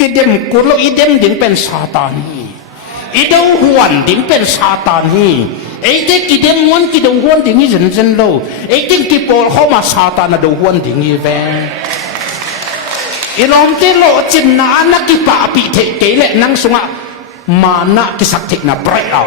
กิเดมกุลอีเดมดิ่งเป็นซาตานีอีเดวหวนดิ่งเป็นซาตานีไอ้เด็กกิเดมวันกิเดวหวนดิ่งนี่เจนโลไอ้เด็กกิปอลเข้ามาซาตานดูหวนดิ่งนี่แวอีลอมเตโลจินนานักกิปะปิเทเกเลนังสุงะมานะกิสักเทกนาไบรเอา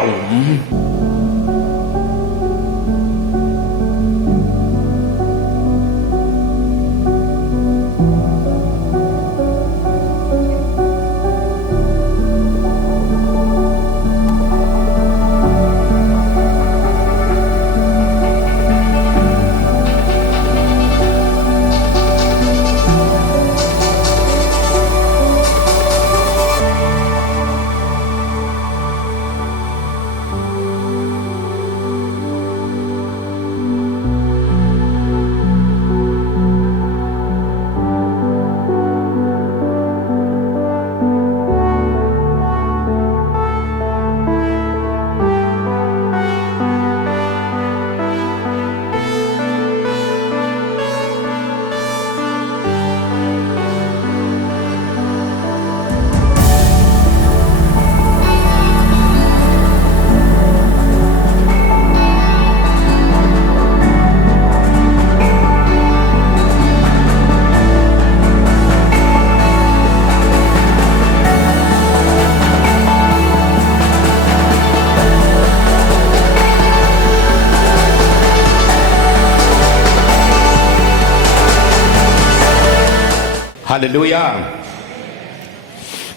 ฮาเลลูยา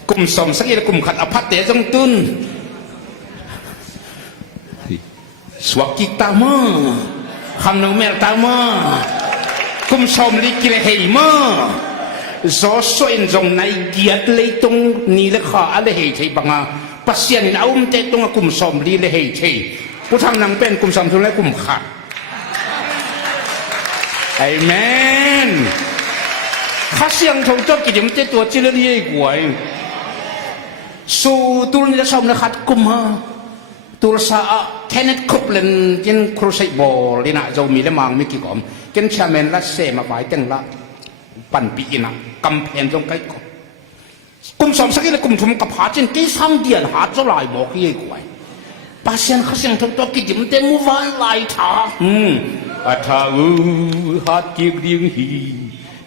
กุมสมสักอย่างกุมขัดอภัตเตจงตุนสวากิตามะคำนองเมลตามะกุมสมลิกิเลเหยมะโซโซอินจงในเกียรติเลยตรงนี้เลยข้าอะไรเหยใช่บังอ่ะปัสยานินเอาเตตรงกุมสมลีเลยเหยใช่ผู้ทำนางเป็นกุมสมทุนและกุมขัดอาเมนข้าเสียงทงจดกิจมันเจตัวจิเลรีกวยสู้ตุลนิสมนะขัดกุมฮะตุลสาเทนเนตคุปเลนกินครูไซบอลลีน่าจะมีเลมังไม่กี่กอมกินชาเมนลัสเซมาไปตั้งละปันปีน่ะกำแพงตรงใกล้กุมสมสักอย่างกุมทุมกับหาจินกี่สังเดียนหาเจ้าลายบอกยี่กวยปัสยันข้าเสียงทงจดกิจมันเต็มวันลายท่าอัฐาหัดกิริงฮี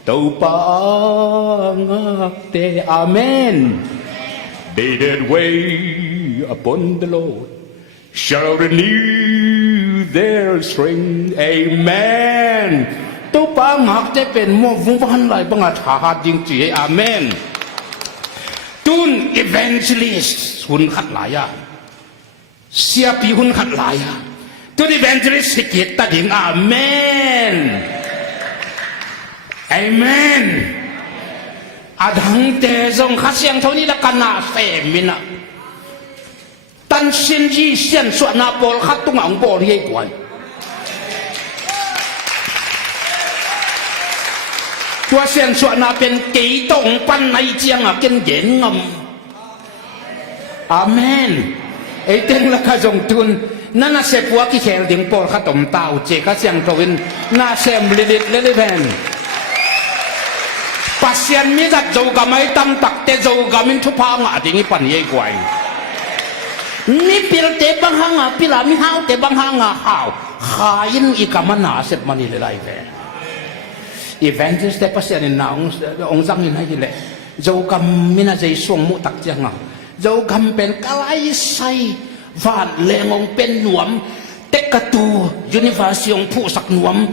Tau pangakte Amen. They that wait upon the Lord shall renew their strength. Amen. Tau pangakte pen mo vuvan lai bangat hahat jing ji. Amen. Tun evangelist hun khat laya. Siapi hun khat laya. Tun evangelist sikit tading. Amen. Amen. Adang te zong khasiang thau ni la kana se mina. Tan xin ji xian suat na bol khat tung ang bol ye kwai. Tua xian suat na pen kei tong pan nai chiang a ken yen ngam. Amen. Ei teng la ka zong tun nana se puak ki khel ding bol khat tom tau che ka siang thawin na sem lilit leleven. Pasien mi dat jauh gamai tam tak te jauh gamin tu pang adingi pan ye guai. Ni pil te bang hanga pila mi hau te bang hanga hau. Hain ikamana set mani lelai ve. Evangelist te pasien in naung ong zang in hai le. Jauh gam mina jai suang mu tak janga. Jauh gam pen kalai sai van lengong pen nuam tekatu university ong pu sak nuam.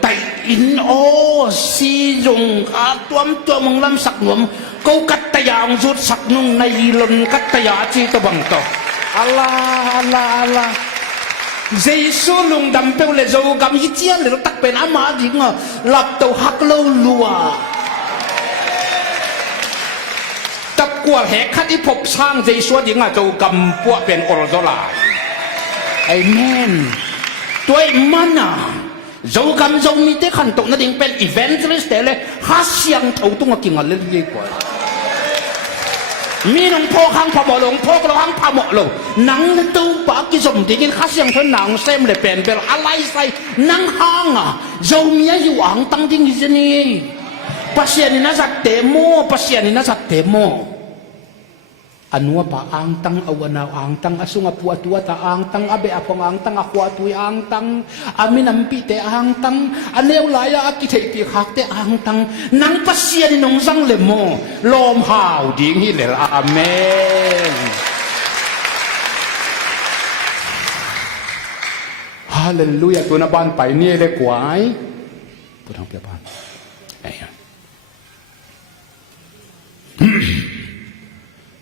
Tại in ô si dùng cả tuam mong lâm sặc nuông câu cắt tay ông rút sặc nung này lần cắt tay chi to bằng to Allah Giêsu lùng đầm bêu lệ dầu gam hít chia lệ tắc bên ám má gì ngờ lập tàu hắc lâu lùa tập quả hệ khát ít phộc sang Giêsu gì ngờ dầu gam bua bên orzola Amen tôi mana dầu gam dầu mi te khăn tụng nó đình bên evangelist để lệ hát xiang thấu tung ở kinh ở lên gì quả mi nông po khang pa mo long po ko hang pa mo lo nang tu pa ki som ti kin khas yang thon nang sem le pen bel alai sai nang hang a zo mi ya yu ang tang ding ji ni pasien ni na zat te mo pasien ni na zat te mo anua pa ang tang awanaw ang tang asunga puatua ta ang tang abe apong ang tang akwatui ang tang amin ampite ang tang anew laya akitay ti hakte ang tang nang pasyan nong sang lemo lom hao ding hilel amen hallelujah tu na ban pai ni le kwai putang pia ban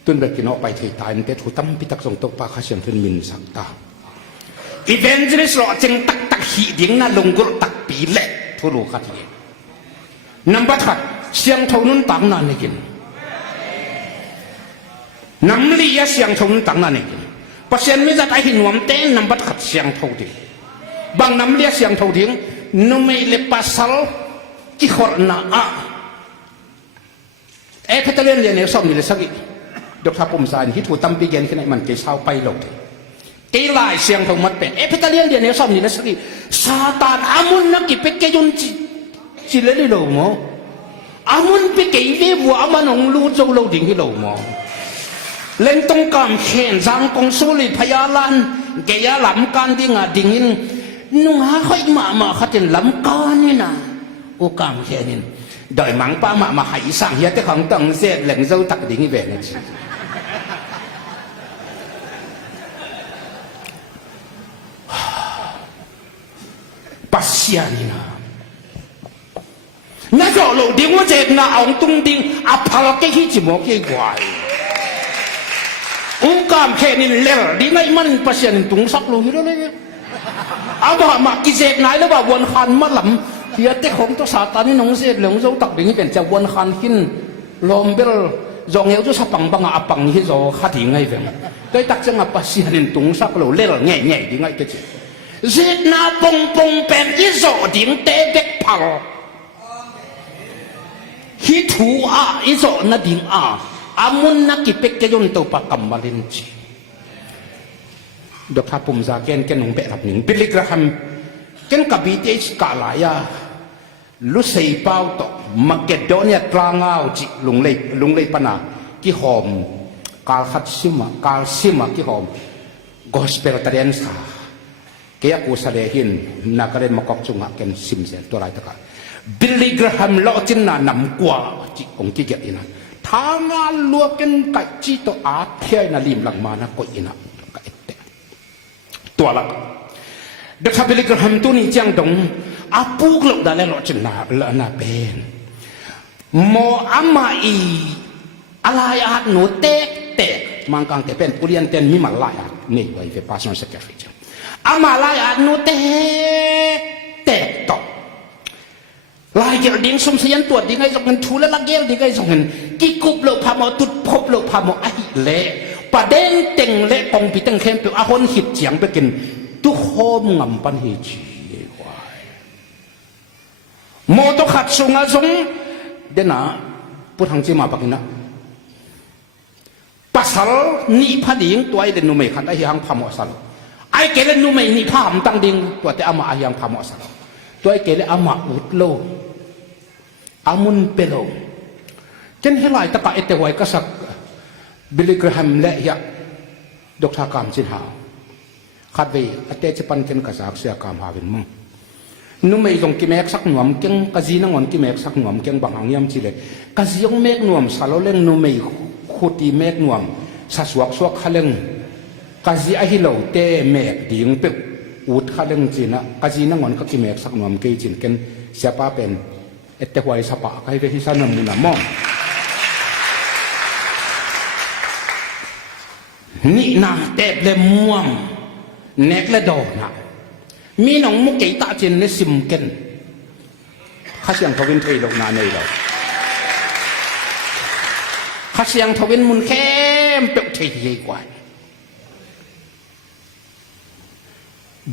ตุนเบกินออกไปที่ตายมันเตะถูตั้มพิทักษ์ส่งตกปลาข้าเสียงขึ้นมินสักตาอีเวนต์นี้สโลจึงตักหีดิ่งน่ะลงกุลตักปีเล็กทุลุขัดเองน้ำบัดขัดเสียงเท่านั้นต่างนั่นเองน้ำลีเสียงเท่านั้นต่างนั่นเองเพราะเสียงไม่จะได้หินหวมเต้นน้ำบัดขัดเสียงเท่าเดียวบางน้ำเลี้ยเสียงเท่าเดียวนุ่มไม่เล็บปัสสาวะกี่คนน่ะเพชรเลียนเนี่ยสอบนี่เลยสักดอกทับผมสายที่ถูกตั้มปีเกนขึ้นในมันเกศเอาไปหลอกเกลายเสียงของมันเป็นเพชรเลียนเนี่ยสอบนี่เลยสักซาตานอามุนนักกิเป็กเกยุนจิเลลิโลมออามุนเป็กเกยเววัวอามันองลูโจโลดิ่งฮิโลมอเล่นตรงกามเขนจางกงสุริพยาลันเกียลำการดิ่งดิ่งนุ่งหาค่อยมาขัดเป็นลำการนี่นะโอกามเขนินโดยมังป้ามาหายสั่งเฮียแต่ของตังเสียแหล่งเจ้าตักดิ่งแบบนี้ปัสยานี่นะนั่นก็โลดิ่งว่าเจ็ดน่ะเอาตุ้งดิ่งอับพาราเกหิจิโมเกกวายอุกามแค่นี้เล่ห์ดิ่งไอ้มันปัสยานี่ตุ้งสักโลอยู่แล้วเลยอาบ่ามากิเจ็ดไหนแล้วว่าวันคันมาหลำเฮียแต่ของตัวซาตานนี่น้องเสียเหลืองเจ้าตักดิ่งเป็นจะวันคันหินลมเบลจงเอวจะสับปังปังอ่ะปังที่จะขัดดิ่งไงเป็นก็ตักจะงับปัสยานี่ตุ้งสักโลเล่ห์แง่ดิ่งไงก็เจ็ดเจ็ดนาปงเป็นอีโซดิ่งเตะเด็กเผาฮิทูอาอีโซนาดิ่งอามุนนักกิเป็กเกยนตัวปากกำมาเล่นจีดอกทับผมซาเกนหงเปรับหนึ่งบิลิกระหัมเกนกับบีเตสกาลายาลุเซย์เป้าตกมาเกดโดเนียกลางเอาจิลุงเลยปนากิหอมกาลขัดซิมากิหอมกอสเปลตาเรนสาเกียกูสเลหินนักเรียนมากอกจุงหักเกนซิมเซตัวไรตะกันบิลิกระหัมโลจินนานำกว่าจิองกิเกอินะทางานลวกเกนกัดจิตอาเทียนาลิมหลังมานะก็อินะตัวละเด็กชายบิลิกระหัมตัวนี้จังดงอาปุกหลอกได้แล้วจินนาละนาเป็นโมอามาอีอะไรอาหนูเตะมังกังเตเป็นปุริยันเตนมิมาลายนี่ไว้เฟปาสโนเซกฟิจอามาลายหนูเตะต่อลายเกี่ยวดิ้งสมเสียนตัวดิ้งไอ้ส่งเงินชูและลักเกลดิ้งไอ้ส่งเงินกิกุบโลพามอตุดพบโลพามอไอ้เละประเด็นเต็งเละกองปีตั้งเข้มเปียวอาคนหิดเจียงไปกินทุกโฮมงำปันหิจีวายโมตขัดสงอาสงเดน่าพูดทางจีมาปักนะปัสสาวนี่พัดดิ้งตัวไอ้เดนนุ่มขัดไอ้ยังพามอสัลไอ้เกลนุ่มนี่พามตั้งดิ้งตัวแต่อามาไอ้ยังพามอสัลตัวไอ้เกลอามาอุดโลอามุนเปโลเจนเฮลัยตะกะเอเตไว้ก็สักบิลิกระหัมและยะดอกทากามจินหาขัดไปอเตจปันเจนกษักเสียกามหาวินมั่งนุ่มไม่ต้องกิเมกสักหน่วมเก่งกะจีนังวันกิเมกสักหน่วมเก่งบางอย่างยำจิเลกะจียงเมกหน่วมสาโลเล่งนุ่มไม่ขุดตีเมกหน่วมสัสวกสวกขะเล่งกะจีไอฮิโลเตเมกดิ่งเป็กอุดขะเล่งจีนะกะจีนังวันก็กิเมกสักหน่วมเกยจินเก่งเสียป้าเป็นเอเตหวยสปะใครเป็นที่สนามมุนามองนี่นาเตบเลม่วงเนกเลโดนะมีน้องมุกเกยตาเจนเลซิมเกนข้าเสียงทวินเทลงนาเนยเราข้าเสียงทวินมุนเข้มเปรี้ยวเทยกว่า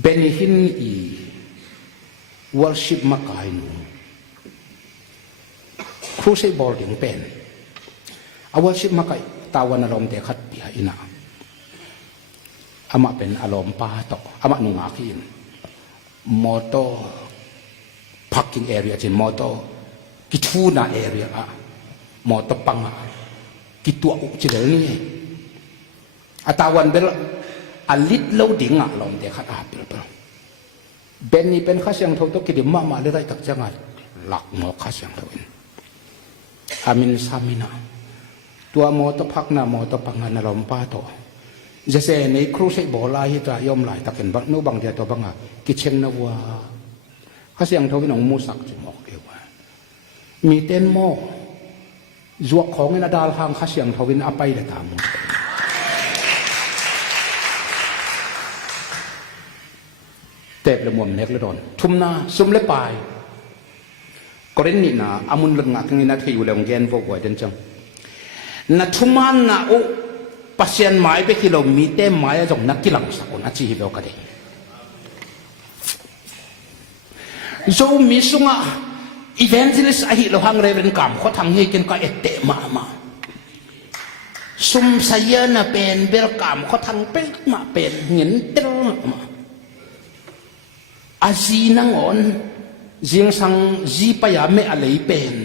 เบนิฮินอีวอลชิปมากายนูครูใช้บอลดิ่งเป็นอวอลชิปมากายตาวันอารมณ์เด็กขัดปีอินาอามาเป็นอารมณ์ป้าตกอามาหนุ่งอาคินมอโต้พักกิ้งแอเรียเช่นมอโต้กิทูน่าแอเรียอะมอโต้ปังกิตัวอุจจาระนี่ อาตาวันเบลอลิดเล่าดิ่งอ่ะลองเด็กขัดอาบเบลเบนนี่เป็นข้าเสียงเท่าตัวกิดมาเลยได้ตักจังไงหลักหมอข้าเสียงเท่าอินอามินสามินาตัวมอตพักนะมอตพังนะลมป้าโตจะเสในครูใช้โบราณที่จะยอมไหลตะเกียนบักนู้บางเดียตัวบังอ่ะกิเชงนะว่าข้าเสียงเท่าอินองมูสักจุมอกเดียวว่ามีเต้นโมจวกของอินาดาลหางข้าเสียงเท่าอินอภัยเลยตามมุเต็บเลยมวมเล็กเลยโดนทุ่มหน้าซุ่มเล็บปลายก็เรนนี่นะอามุนเรื่องงักนี่นะที่อยู่แล้วเงินพวกวัยเดินจังนะทุ่มมันนะโอ้ปัศยานหมายไปที่เรามีเต็มหมายจงนักกีฬาสักคนอาชีพเดียวกันเองโจมีสุงะอีเวนต์ลิสต์อาฮิโลหังเรเวนกามเขาทำให้กันก็เอเตมาซุ่มสยนะเป็นเบลกามเขาทำเป็นมาเป็นเงินเตลมาอาจีนังอนจิงสังจีปยาเมอะไรเป็น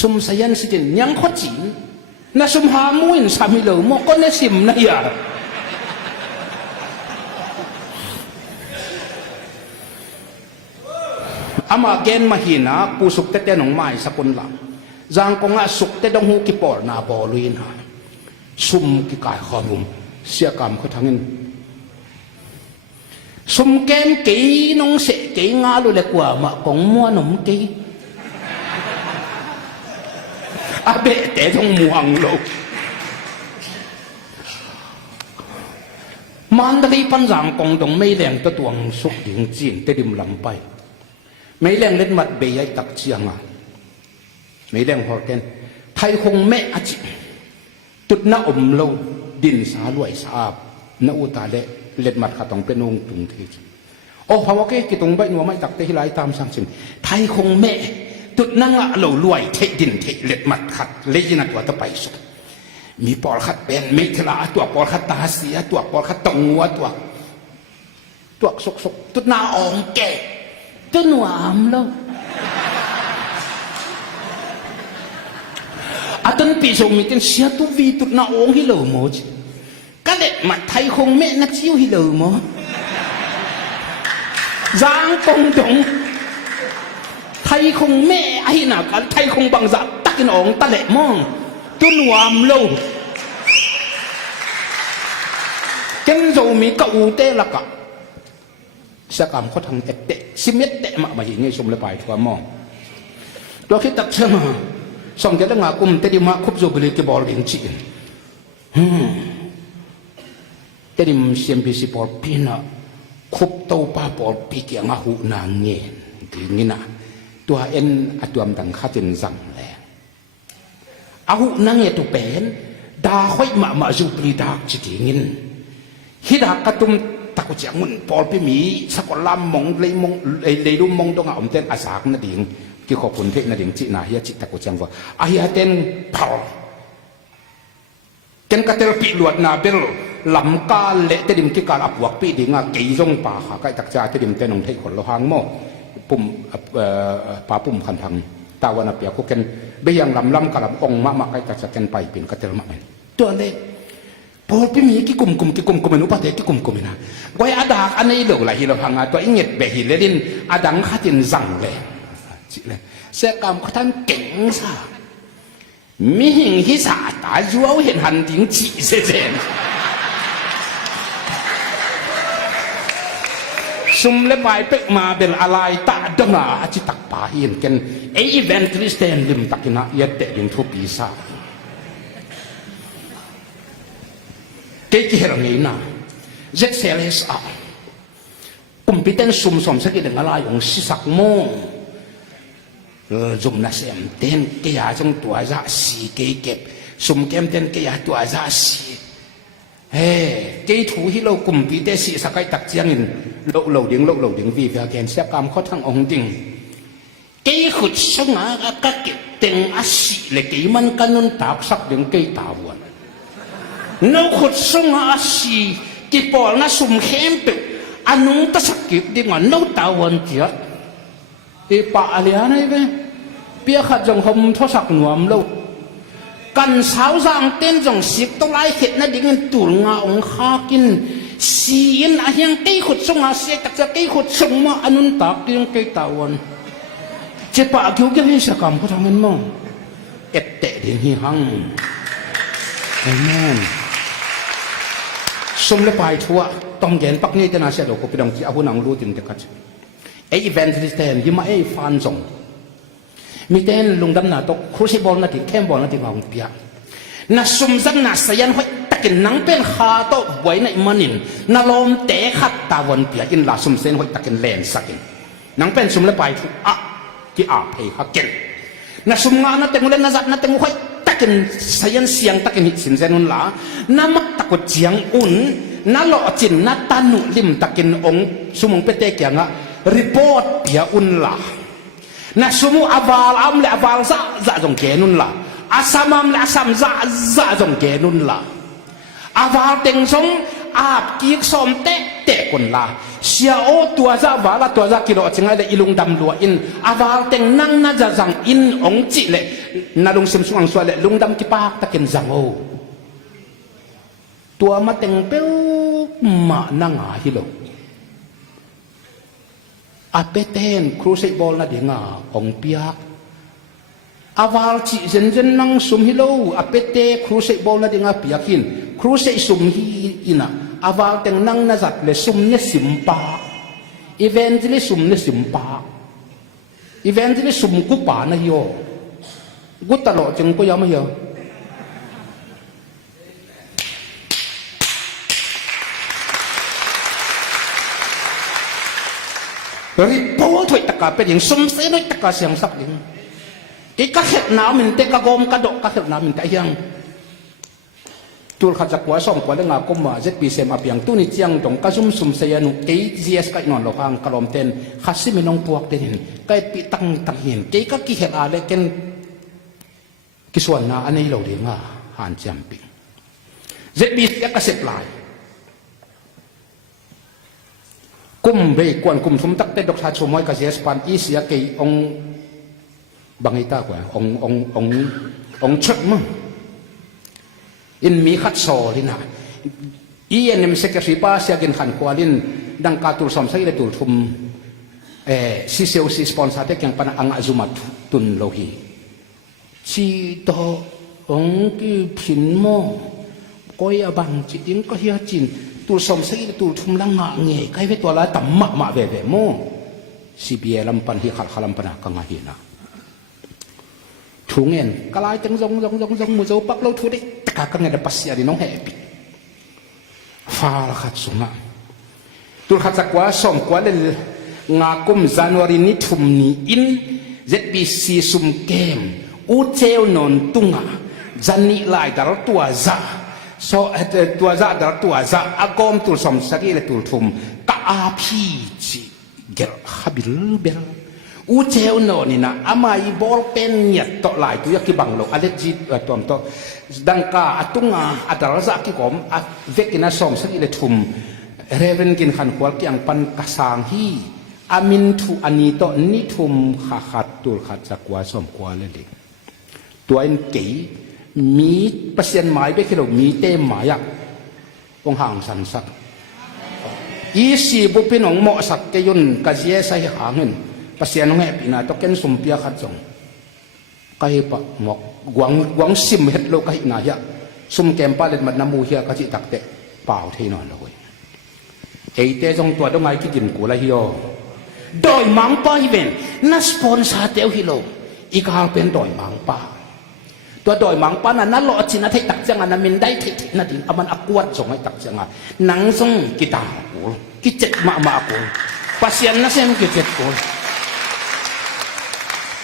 ซุ่มสยันสิจินยังขจินน่าซุ่มหามุอินสามีเหลวมก็เนสิมนะยาอามาเกณฑ์มาหินะปูสุกเตเตนองไม้สกุลหลังจางกงอาสุกเตดงหูกิปอร์นาบอลุยนะซุ่มกิกายขมุมเสียกรรมเขาทั้งนั้นสมแกมกีน้องเสกกีงาลุเล็กกว่ามาของมัวหนุ่มกีอาเบะแต่ต้องม่วงโลกมันตะกี้ปัญญากงตรงไม่แรงตัวตัวสุกดิ่งจีนเตดิมลำไปไม่แรงเล่นมัดเบยตักเชียงอ่ะไม่แรงพอเต้นไทยคงแม่อจิจุดน้าอมโลดินสาลวยสาบน้าอุตาเละเล็ดมัดขัดต้องเป็นองตุงทีโอ้พาวเกกิตงใบนัวไม่ตักเตหิไลตามสังสิงไทยคงแม่ตุดนั่งละเหล่ารวยเทดินเทเล็ดมัดขัดเลยนัดตัวตะไปสุดมีปอลขัดเป็นเมทลาตัวปอลขัดตาเสียตัวปอลขัดตงวัวตัวสกตุดนาอองแก่ตุดหนวมแล้วอาตันปีสมิตินเสียตุวีตุดนาอองฮิโลโมจก็เด็ดมาไทยคงแม่นักชิวฮิโลโมจางกงดงไทยคงแม่ไอ้หนักไทยคงบังจับตักกินองตะเละมองตุนวามโลเจ้าโจมีกอูเตละกะสกามเขาทางเอเตซิเมตเตมาอย่างงี้ชมเลยไปทัวมองตัวคิดตักเชื่อมาส่งเจ้าละงากุมเตดิมาคุบโจบลิกบอลเลี้ยงจีนเตดิมเซียมพิสิบอลปีน่ะคุบโตป้าบอลปีเกียงหูนางเงี้ยทีนี้นะตัวเอ็นตัวมันตั้งข้าจินสั่งแหละอาหูนางเงี้ยตัวเป็นดาค่อยมาจูปลีดากจิตเงินฮิดากระตุ้มตะกุจังมุนบอลปีมีสกอลามมองเลยดูมองตรงอ่ะผมเต้นอาสาคนนั่นเองกี่ขอบคุณเทนั่นเองจินาเฮียจิตตะกุจังว่าอาเฮียเต้นเผาเกณฑ์กระเตลปีหลวดนาเบลลำกาเละเตดิมที่การอับวักปีดิ่งอ่ะกี่จงป่าขาใกล้ตักจ่าเตดิมเตนองไทยคนละหางโม่ปุ่มป่าปุ่มคันทังตาวันเปียกกันเบียงลำกระลำองมาใกล้ตักจ่าเกณฑ์ไปเป็นกระเตลมาเป็นตัวเล็กพอพี่มีกี่กลุ่มมนุษย์ปะเด็กกี่กลุ่มนะไว้อาดากอันนี้เหลืออะไรที่เราพังตัวอิงเงียบเบหิเลดินอาดังข้าจินสั่งเลยจิเลยเสกรรมเขาท่านเก่งซะมีหิงฮิสาตาจัวเห็นหันถึงจีเสนซุ่มเล็บไปเป็กมาเป็นอะไรตาดงาจิตักป่าเห็นกันไออีเวนต์คริสเตียนลิมตักนะยัดเตะยิงทุบปีศาจเกี่ยงนี้นะเจ็ดเซเลสอ่ะปุ่มพิเตนซุ่มสมสักอย่างอะไรอย่างสิสักโมงจุ่มน่ะเสียมเต้นเกี่ยจงตัวจะสีเก็บซุ่มเก็มเต้นเกี่ยตัวจะสีเฮ้เกี่ยถูที่เรากลุ่มพิเตสีสักไอตักเจียงอินโลดิ่งวีเฟียแกนเสียกรรมเขาทั้งองดิ่งเกี่ยขุดสงาก็เก็บเต็งอาศีเลยเกี่ยมันกันนุนตักสักเดือนเกี่ยตาวันนกขุดสงอาศีกี่ปอลน่ะซุ่มเข้มเปอันนู้นตะสักกิบดิ่งนกตาวันเจียอีป่าอะไรนะไอ้เว้ยเปียขัดจังหมทศกหนวมโล กันสาวจางเต้นจงสิบต้องไล่เห็ดนะดิ่งตุลงาองข้ากินสีนอาเฮียงกี่ขุดสงอาเสียตักจะกี่ขุดสงมาอนุนตักกี่ยังกี่ตาวันเจ็บปากคิวกี่สักคำก็ทำเงินมั่งเอ็ดเตะดิ่งหิหังเอเมนสมเลปายทัวต้องเย็นปักนี้จะน่าเสียดอกก็ไปดังที่อาวุธนังรู้ถึงจะกัดไอ้อีเวนต์ที่เต้นยิ่งมาไอ้ฟันจงมีเต้นลุงดำหน้าตกครูซิบอลนาทีเข้มบอลนาทีงาเปียน่าสมจันน่าสยันห้อยตะกินนังเป็นขาโตไว้ในมันนินน่าลมเตะขัดตาวันเปียกินลาสมเซนห้อยตะกินแลนสักินนังเป็นสมเลปายทัวที่อาเพย์ฮักกินน่าสมงานน่าเต็งเล่นน่าจัดน่าเต็งห้อยตะกินสยันเสียงตะกินหิสินเซนุนลาน่ามักตะกุเจียงอุ่นน่าหล่อจินน่าตันุลิมตะกินองสมงเปเตเกียงะรีพอร์ตเปียอุ่นลาน่ะสมมุอาวาลเลอาวาลซะจงเกนุนละอาสามเลอาสามซะจงเกนุนละอาวาลเต็งสงอาบกีกสมเตะคนละเสียโอตัวซะวาละตัวซะกิโลจิงไงเลยอิลุงดำลัวอินอาวาลเต็งนั่งน่าจะจังอินองจิเลยน่าลุงซิมสุงอังสวเลยลุงดำกิปากตะเกินจังโอตัวมาเต็งเป้วมานั่งหาฮิโลอาเปเตนครูเซบอลน่ะเดงาองเปียกอาวาลจิเจนเจนนังสุมฮิโลอาเปเตครูเซบอลน่ะเดงาเปียกินครูเซสุมฮีอินะอาวาลเต็งนังน่ะจัดเลยสุมเนี่ยสิมปาอีเวนต์เลยสุมเนี่ยสิมปาอีเวนต์เลยสุมกุปานะโยกุตลอดจึงก็ยังไม่โยรีบพูดถอยตะกาเป็นอย่างสมเสด็จตะกาเสียงสักอย่างที่ก็เห็นน้ำมันเตะกระกมกระดกก็เห็นน้ำมันแต่ยังตัวขัดจักรวาลส่งกว่าเรื่องอากุมมาเจ็ดปีเสมาเพียงตัวนี้เจียงตรงกระซุ่มสุ่มเสียนุเกี่ยจีเอสก็นอนหลอกอังกระลมเต้นขัดซิมินองพวกเต้นก็ปีตั้งเห็นเกี่ยก็กี่เห็นอะไรกันกี่ส่วนน่ะอันนี้เราเรียกว่าหันจำปีเจ็ดปีเสียก็เสพลายกุมเบกวนกุมสมตักเตดอกชาชมวยกับเสียสปันอีเสียกี่องบังไอตากว่าองชุดมั้งอินมีขัดโซลินะอีเอ็นเอ็มเซกรีป้าเสียกินขันควาลินดังการตุลสมใช้เลยตุลทุมซีเซลซีสปอนเซอร์เด็กยังปนอังอาจุมัดตุนโลหีชีโตองกีพินโมก็ยาบังจิติงก็เฮียจินตัวสมศรีตัวทุ่มลังงาเงยใครเป็นตัวละต่ำมาเว่โม่ซีบีเอลำปันที่ขัดขลังปันกังหินะทุ่งเงินกลายจังจงมุจปักเราทุเรศตะกังเงินปัสยาดิน้องแฮปปี้ฟ้าละขัดสุนัขตัวขัดสักว่าสมกว่าเลยงากุมจานวารีนิทุ่มนี้อินเจ็ดปีซีซุมเกมอูเจวนนตุงะจันนี่ลายดาร์ตัวจ่าso tua za dar tua za agom tul som sagi le tul thum ka api chi gel habil bel u cheu no ni na amai bol pen nyat to lai tu yak bang lo ale ji tom to dangka atunga adar za ki kom a vekina som sagi le thum reven kin khan kwal kyang pan kasang hi amin thu ani to ni thum kha khat tul khat sakwa som kwa le le tuain keiมีเปอร์เซ็นต์หมายไปคือเรามีเต็มหมายอ่ะองห่างสันสักอีสีบุปผินองเหมาะสักเกยุนกะเจียใส่หางเงินเปอร์เซ็นต์ของแห่ปีน่ะต้องเก็นสมเปียขัดจงไก่ปะหมอกหวังซิมเฮ็ดโลกหินายะซุ่มแกมปาเล็ดมันน้ำมูเฮียกะจิตักเตะเปล่าเทนอนเลยไอเตจงตัวต้องไงกินกูละฮิโอดอยมังป้าฮิเวนนัสปอนซาเตลฮิโลอีกาเป็นดอยมังป้าตัวดอยมังป้านั่นหล่อจินะที่ตักจังอันนั้นมินได้ที่นั่นดิอามันอากวดส่งให้ตักจังอ่ะหนังส่งกีตาร์กูกิจเจ็ดมากูปัสยานนั่นเซมกิจเจ็ดกู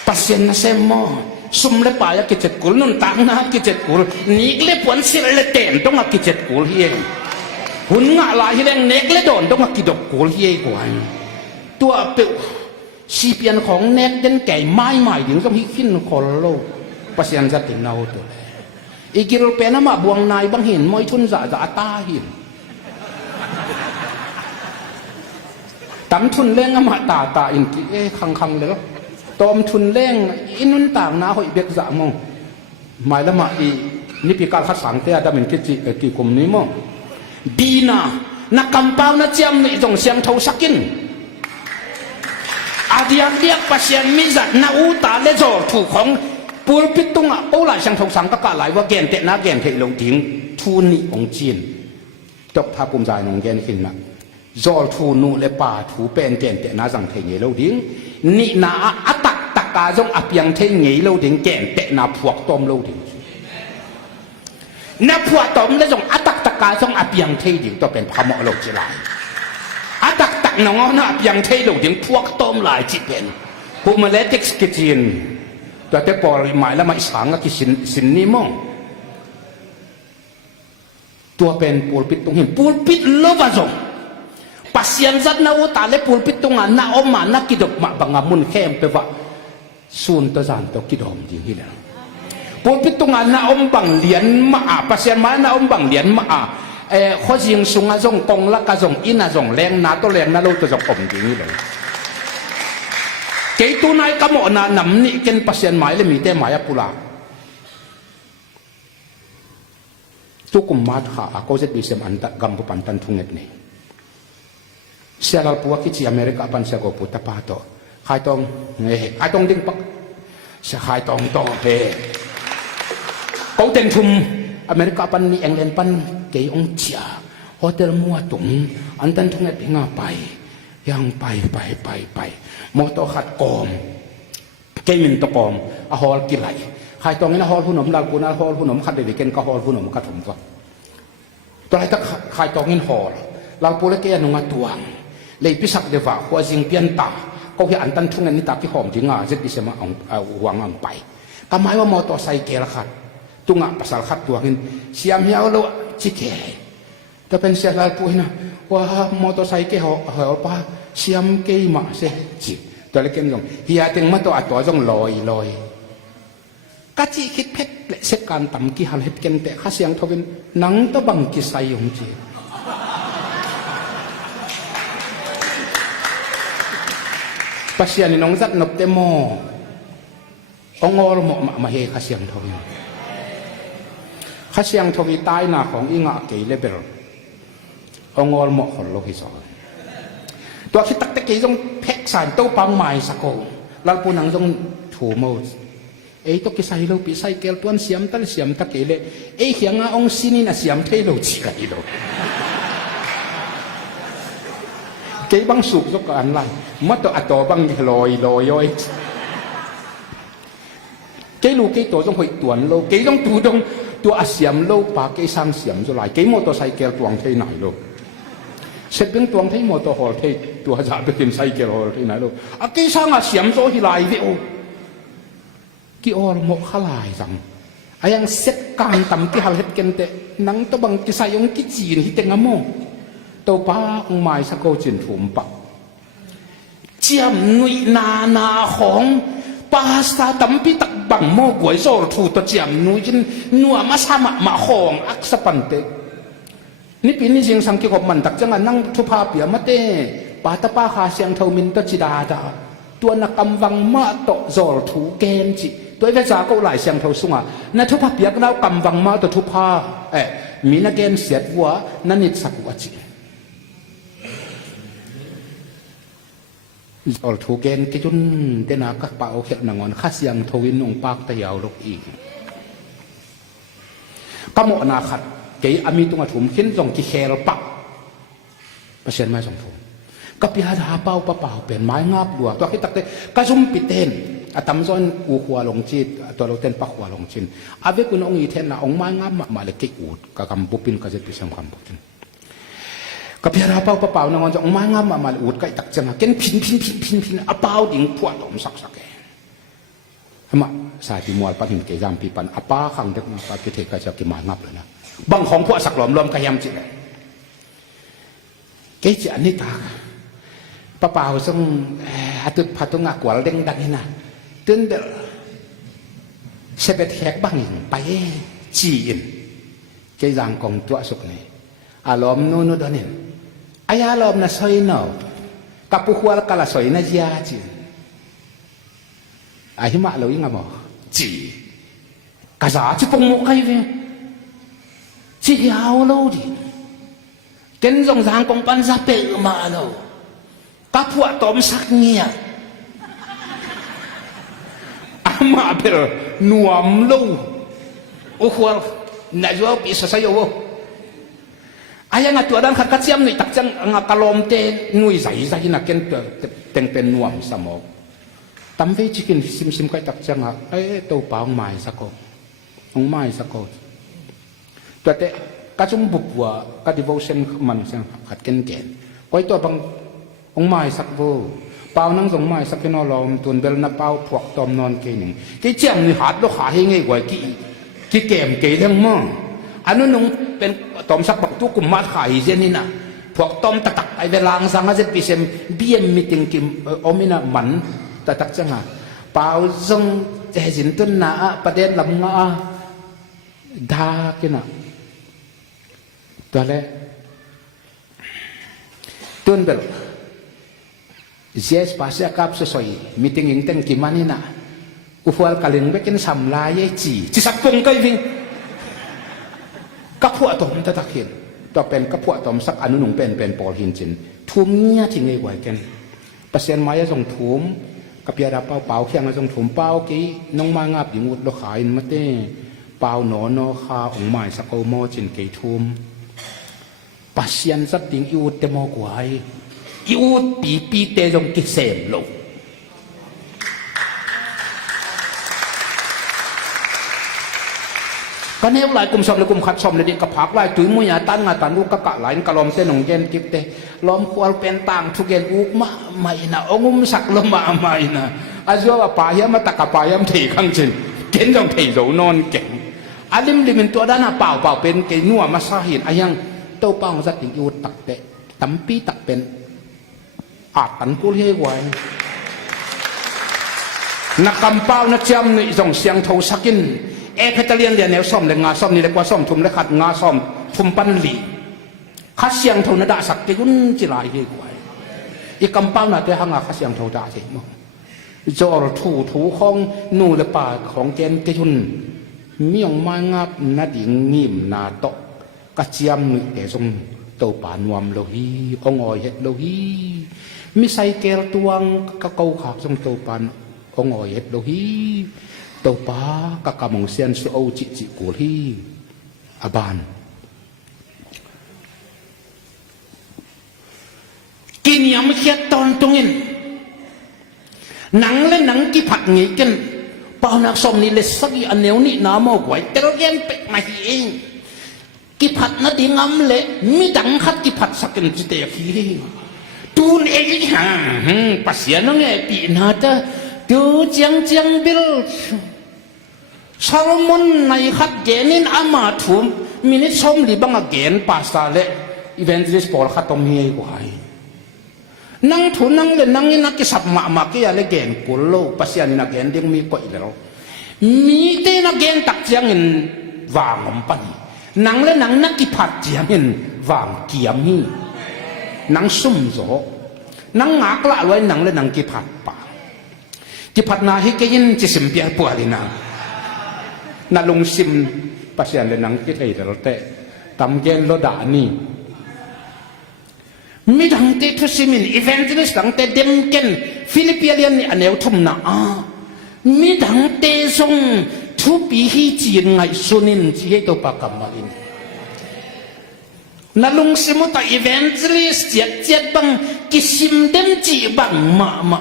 ปัสยานนั่นเซมมอซุ่มเล็บปลายกิจเจ็ดกูนุ่นตังนะกิจเจ็ดกูนิกเล็บปวนสิเล็เต็มต้องกิจเจ็ดกูเฮียหุ่นงะลายเฮียเน็กเล็ดโดนต้องกิจดกกูเฮียกูตัวเปิวชีเปียนของเน็กเด่นแก่ไม้ใหม่ถึงต้องหิ้นคอโลpasien zat tin nau to ikir pena ma buang nai bang hin moi thun za ta hin tam thun leng ma ta in ki e khang le tom thun leng inun tang na hoi bek za mong mai la ma i นี่ปีการขัดสังเตะดามินกิคุมนี่มั้งดีนะนักกำเป้านะเจียมนี่ต้องเสียงเท่าสักินอาเดียนเรียกปัสยันมิจัดนาอูตาเลจอถูกของปูรพิตุงอ่ะโอ้หลายเสียงเท่าสังก็กะหลายว่าเกณฑ์เตะนะเกณฑ์เทลงทิ้งทูนี่องจีนจบท่าปุ่มใจนองเกณฑ์ขึ้นมาจอทูนูเลป่าถูเป็นเกณฑ์เตะนะสังเทงเงลดิ้งนี่นาอัตักตักกาจงอับยังเทงเงลดิ้งเกณฑ์เตะนาพวกต้มลดิ้งนับพวกต้มแล้วจงอัตักตักกาจงอับยังเทดิ้งตัวเป็นพมอโลจิลายอัตักตักน้องนับยังเทลดิ้งพวกต้มลายจีเป็นผู้มาเลติกสกิจินตัวเตปอริหมายแล้วมาอิสางกิสินนี่มั่งตัวเป็นปูลปิดตรงหินปูลปิดโลบะจงpasien zat na uta le pulpit tunga na oma na kidok ma bangamun khem pe wa sun to zan to kidom ding hila pulpit tunga na om bang lian ma a pasien ma na om bang lian ma a kho jing sunga jong kong la ka jong ina jong leng na to leng na lo to jong om ding hila ke tu nai ka mo na nam ni ken pasien mai le mi te mai pula tu kum ma tha ko jet bi sem an ta gam pu pan tan thunget ni Sialal puak kici Amerika pan siya ko puta pato. Kaitong kaitong ding pak siya kaitong to he. Kau tentum Amerika pan ni England pan kay ong cia hotel muatung antan tunget nga pai yang pai moto khat kom kay min to kom a hol kilai kaitong ina hol hunom lal kuna hol hunom khat de ken ka hol hunom ka thum ko. To lai tak kaitong in hol lal pula kay anong atuangเลยพิสักเดว่าหัวจิงเปียนตาเขาเห็นอันตันทุ่งอันนี้ตาที่หอมจริงอ่ะจะดิเสมาหวังอันไปก็หมายว่ามอเตอร์ไซค์เกลขัดตุงอ่ะภาษาขัดตัวเห็นเสียมเหี้ยวแล้วจิเกแต่เป็นเสียลายปุ้ยนะว่ามอเตอร์ไซค์เกเหรอป้าเสียมเกยมาเสียจิตัวเล็กๆลงเฮียถึงมาตัวอัดตัวจงลอยก็จีคิดเพชรเสกการต่ำกี่หันเห็ดกันแต่ข้าเสียงทวินนังตะบังกี่ไซยงจีpasien inong zat nop temo ongol mo ma he khasiang thowi tai na khong inga ke level ongol mo khol lo hi so to khi tak te ke jong phek san to pang mai sako lal punang jong thu mo ei to ki sai lo pi sai kel tuan siam ta ke le ei hianga ong sini na siam thei lo chi ka lo cái băng sụp cho cả anh lại mấtตัวอัตโตบางลอยcáiลูกcáiตัวต้องหอยตวนโลcáiต้องตัวอาเสียมโลปาcáiสร้างเสียมจะไหลcáiมอเตอร์ไซค์เกลตวงเท่ไหนโลเสร็จเป็นตวงเท่มอเตอร์ฮอลเท่ตัวจะไปกินไซค์เกลฮอลเท่ไหนโลอ่ะcáiสร้างอาเสียมโซฮิไลเดียวกี่ออร์หมกขลายจังไอ้ยังเซ็ตการทำที่ฮัลเฮ็ดกันแต่นังตัวบางกี่ใส่ยงกี่จีนที่เต็งอ่ะโมตัวป้าองไม้สะโกจินถุมปักเจียมนุยนาของป้าสาตั้มพิตักบังโมกวยโซลถูตัวเจียมนุยจินนัวมาสมาของอักษปันเตนี่ปีนี้จริงสังเกตมันตักจังนั่งทุพาเปียมาเต้ป้าตาป้าขาเสียงเทามินตจิดาตัวนักกำวังมาโตโซลถูเกนจิตัวเวจาก็หลายเสียงเทาสุงอ่ะนั่นทุพาเปียก็แล้วกำวังมาตัวทุพามีนักเกนเสียดวัวนั่นนิสักวัจิอลทูเกนกิจุนเตนากักป่าโอเคนังวันข้าเสียงทวินองปากตะยาวลกอีกก็หมอนาขัดเกยอามีตุงถุมขึ้นส่งกิเคลปักเปอร์เซ็นต์ไม่ส่งถุมก็พิหารหาเป้าเปล่าเป็นไม้งาบดัวตัวคิดตักเตก็ซุ่มปิเต้นอาตมซ้อนอูหัวลงจีดตัวเราเต้นปักหัวลงจินอาเวกุนองอีเทนนะองไม้งาบมาเลยกิอูดกับกำปุปินก็จะพิเศษคำปุปินก็เพียราเป้าๆนะมันจะองไม้งามมาอุดก็ตักจังเกินพินอาเป้าดิ่งพวดอมสักแกทำไมสายพิมพ์ปันหินเกยามปีปันอาป้าขังเด็กมาปันพิเทก็จะกินไม้งับเลยนะบางของพวดสักหลอมรวมกระยำจิเลยเกจิอันนี้ตาเป้าซึ่งตุดพัตุงกวาลเด้งดังนี่นะตื่นเดลเสบ็ดแขกบางหินไปจีนเกยางกองตัวสุกนี่อารมณ์นู่นดนินอายารมณ์น่ะสวยเนาะกับผู้ขวาก็ละสวยน่ะยาจีอาหิมะเรายังไงบ่จีกระจาจิปงมุกใครเว้ย chỉ hào lâu đi cái dòng giang công pan ra bể mà lâu các phụ tóm sắc nghe mà bể nuông lâu ô khoa nãy giờ bị sao sao ayah ngatu adam khát khát siam ni tak chang ngakalom te ngui zai zai na ken teng pen nuam samo tam ve chicken sim sim kai tak chang ai to paung mai sako ong mai sako to te ka chung bukwa ka devotion man sang khat ken ken koi to bang ong mai sak bo pau nang jong mai sak no lom tun bel na pau thuak tom non ke ning ke chang ni hat lo kha he ngai wai ki kem ke thang mo anu nungเป็นตอมสักบักตุกุมมาขายเจนี่นะพวกตอมตะตักไอเวลางสังอาจจะพิเศษเบี้ยมิติงกิมอมินะมันตะตักจังอ่ะเปล่าจงจะเห็นต้นหน้าประเด็นลำงาดากินะตัวเล่ต้นเบลเจสภาษากับสวยมิติงยิงเต็งกิมันนี่นะอุฟวลกาลิงเบกินสัมลายจีสักปงก็วิ่งกับพวกตอมตะตักเห็นต่อเป็นกับพวกตอมสักอนุหนุงเป็นปอลหินจินทุ่มเงี้ยทิ้งไอ้ไว้กันเปอร์เซ็นต์ไม้ส่งทุ่มกับยาดาเป่าเขียงส่งทุ่มเป่ากี้น้องมางาบยิงอุดเราขายมาเต้เป่าหนอนอคาองไม้สักเอาโมจินเกยทุ่มเปอร์เซ็นต์สักดิ้งอุดเตมอกไว้อุดปีเตจงกิเสมโลก็เนี่ยหลายกลุ่มสอบเลยกลุ่มขัดสอบเลยดิกระพักหลายจุยมุยาตันงาตันลูกกะกะหลายกะลอมเส้นหนงเย็นกิบเตล้อมควรเป็นต่างทุกเย็นอุกมาไม่นะองุมสักลมาไม่นะอาจจะว่าป่ายามาตะกะป่ายามถีขังจินเก่งจังถีโดนอนเก่งอาลิมลิมินตัวด้านเปล่าเป็นเกนัวมาซาหินอายังโตเป้าสักติยูตักเตตั้มปีตักเป็นอาตันกุลเฮไว้นักกำเป้านักจำนี่ส่งเสียงโทสักินเอเพตเลียนเรียนแนวซ่อมเลยงาซ่อมนี่เลยกว่าซ่อมทุ่มเลยขัดงาซ่อมทุ่มปันหลีขัดเสียงเท่านั้นด่าสักที่กุนจิลายดีกว่าอีกกำปั้นน่ะแต่หางาขัดเสียงเท่าด่าใช่มั้งจอร์ถูของนูเลยป่าของเกณฑ์ที่ยุนมีองไม้งับนาดิ่งงิมนาโตกระเจียมนึกแต่ทรงโตป่านวมโลหีองอ่อยเห็ดโลหีมิใส่เกลตวงกะเกาขากทรงโตป่านองอ่อยเห็ดโลหีตัวป้ากะกำมงเซียนสุโอจิกุลีอาบานกินยำเขียดตอนตรงนี้หนังและหนังกี่ผัดงี้กันเปล่านักสมนี่เลยสักอันเนียวนี่น้ำเอาไว้แต่เราเย็นเป็ดมาเองกี่ผัดนั่นดีงามเลยมีดังขัดกี่ผัดสักกันจิตยาคีรีตูนเองฮะปัสยาน้องเอปีนาเตอดูจังเบลซาโลมอนในขัดเกนินอามาถุมมินิชมลีบังเกนปัสสาเลอีเวนต์ดิสปอลขัดตรงนี้กว่านั่งทุนนั่งเลยนั่งนี่นักกิสับมากี่อะไรเกนกุลโลปัสยานี่นักเกนเดียงมีก็อีกแล้วมีเตนักเกนตักเจียงเงินวางอมปันนั่งเลยนั่งนักกิผัดเจียงเงินวางเกียมนี่นั่งซุ่มโซนั่งหากละไว้นั่งเลยนั่งกิผัดป่ากิผัดนาฮิกยินจิสิมเปียปัวดินานาลงซิมปัสยาเลยนั่งกิไทยแต่เราเตะตำเกนโลดานี่มีดังเตทุสิมินอีเวนต์นี้ดังเตเดมเกนฟิลิปปินส์นี่อันเดียวทุ่มนะมีดังเตส่งทุบีฮีจีนไงสุนินจีให้ตัวปากกามาอินนาลงซิมุตอีเวนต์นี้เจ็ดบังกิซิมเดมจีบังมา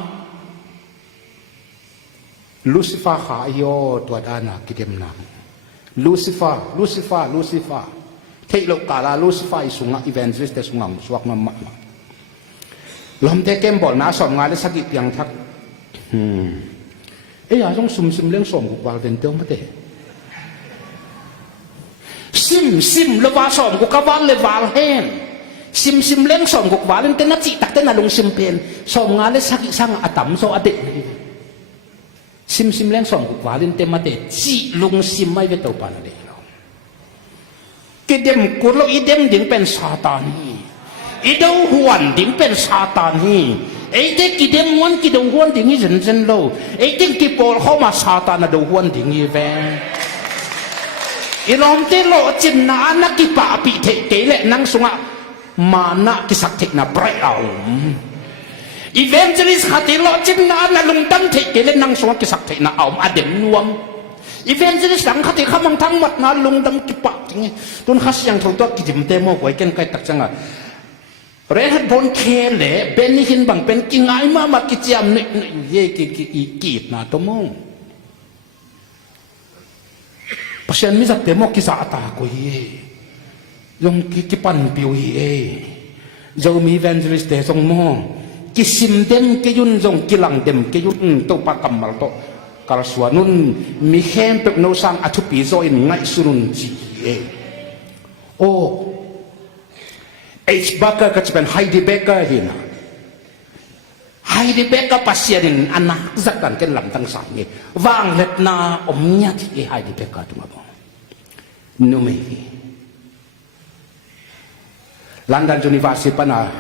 ลูซิฟาหายอตัวด้านากิเดมนามลูซิฟาเทโลกาลาลูซิฟาอิสุงอีเวนต์นี้แต่สุงสวกมาลมเตเกมบอลน่าสอนงานได้สักกี่ยังทักอย่าต้องซุ่มเลี้ยงส่งกุบาลเป็นเติมมาเตะซิมเลวาส่งกุกบาลเลวาเฮนซิมเลี้ยงส่งกุบาลเป็นนักจิตตักเต้นน่าลงซิมเป็นส่งงานได้สักกี่ช่างอัตมโซอเดซิมเลี้ยงส่งกุบาลเป็นเต็มมาเตะจีลงซิมไม่เป็นตัวปานเลยกิเดมกุลอีเดมดิ่งเป็นซาตานีอีเดาหวนดิ่งเป็นซาตานีไอ้เด็กกิเดมวันกิเดาหวนดิ่งอีเจนโลไอ้เด็กกิโกลเข้ามาซาตานะเดาหวนดิ่งอีแวง อีลอมเตโลจินนานักกิปะปิเทเกเลนังสุงะมานะกิสักเทนะไบรเอาอีเวนเจลิสขัดโลจินนานะลุงดัมเทเกเลนังสุงะกิสักเทนะเอาอเดนนวมอีเวนเจลิสสังขัดขมังทั้งหมดนะลุงดัมกิปะจริงตุนขัดยังถูกตัวกิจมเตโมกไว้กันไกลตักจังอ่ะเรฮัดบนเคเลเบนหินบังเป็นกิงไงมากิจยามนี่เย่กีดนะตัวมงเพราะฉะนั้นมิสักเตโมกิสาตากุยยงกิปันปิวเอเจ้ามีเวนเจลิสเตทรงโมกิสิมเดมกิยุนจงกิลังเดมกิยุนตัวปากกำมัลโตกระสวนุนมีเข้มเป็กโนสังอัตุปิโซอินไงสุนุนจีเอโอH. Baker kacban Heidi Baker hina Heidi Baker pasierin anak zakkan ken lam tang sa ngi wang let na omnya ti Heidi Baker tu mabong nume London University pana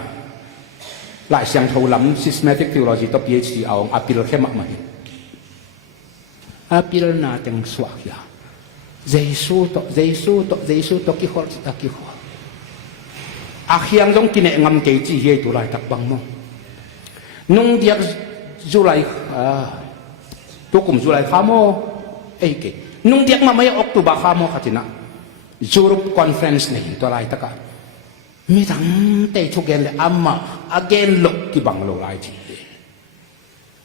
lai siang thau lam systematic theology to PhD aong apil khemak mai apil na teng swak ya Jesu to ki hol ta ki hol Akhirnya dong kini ngam keji ye tu lai tak bang mo. Nung dia Julai tukum Julai kamo ke. Nung dia mamaya Oktober kamo katina. Europe conference ni tu lai taka. Mitang te chugen le amma again lok ki bang lo lai ji.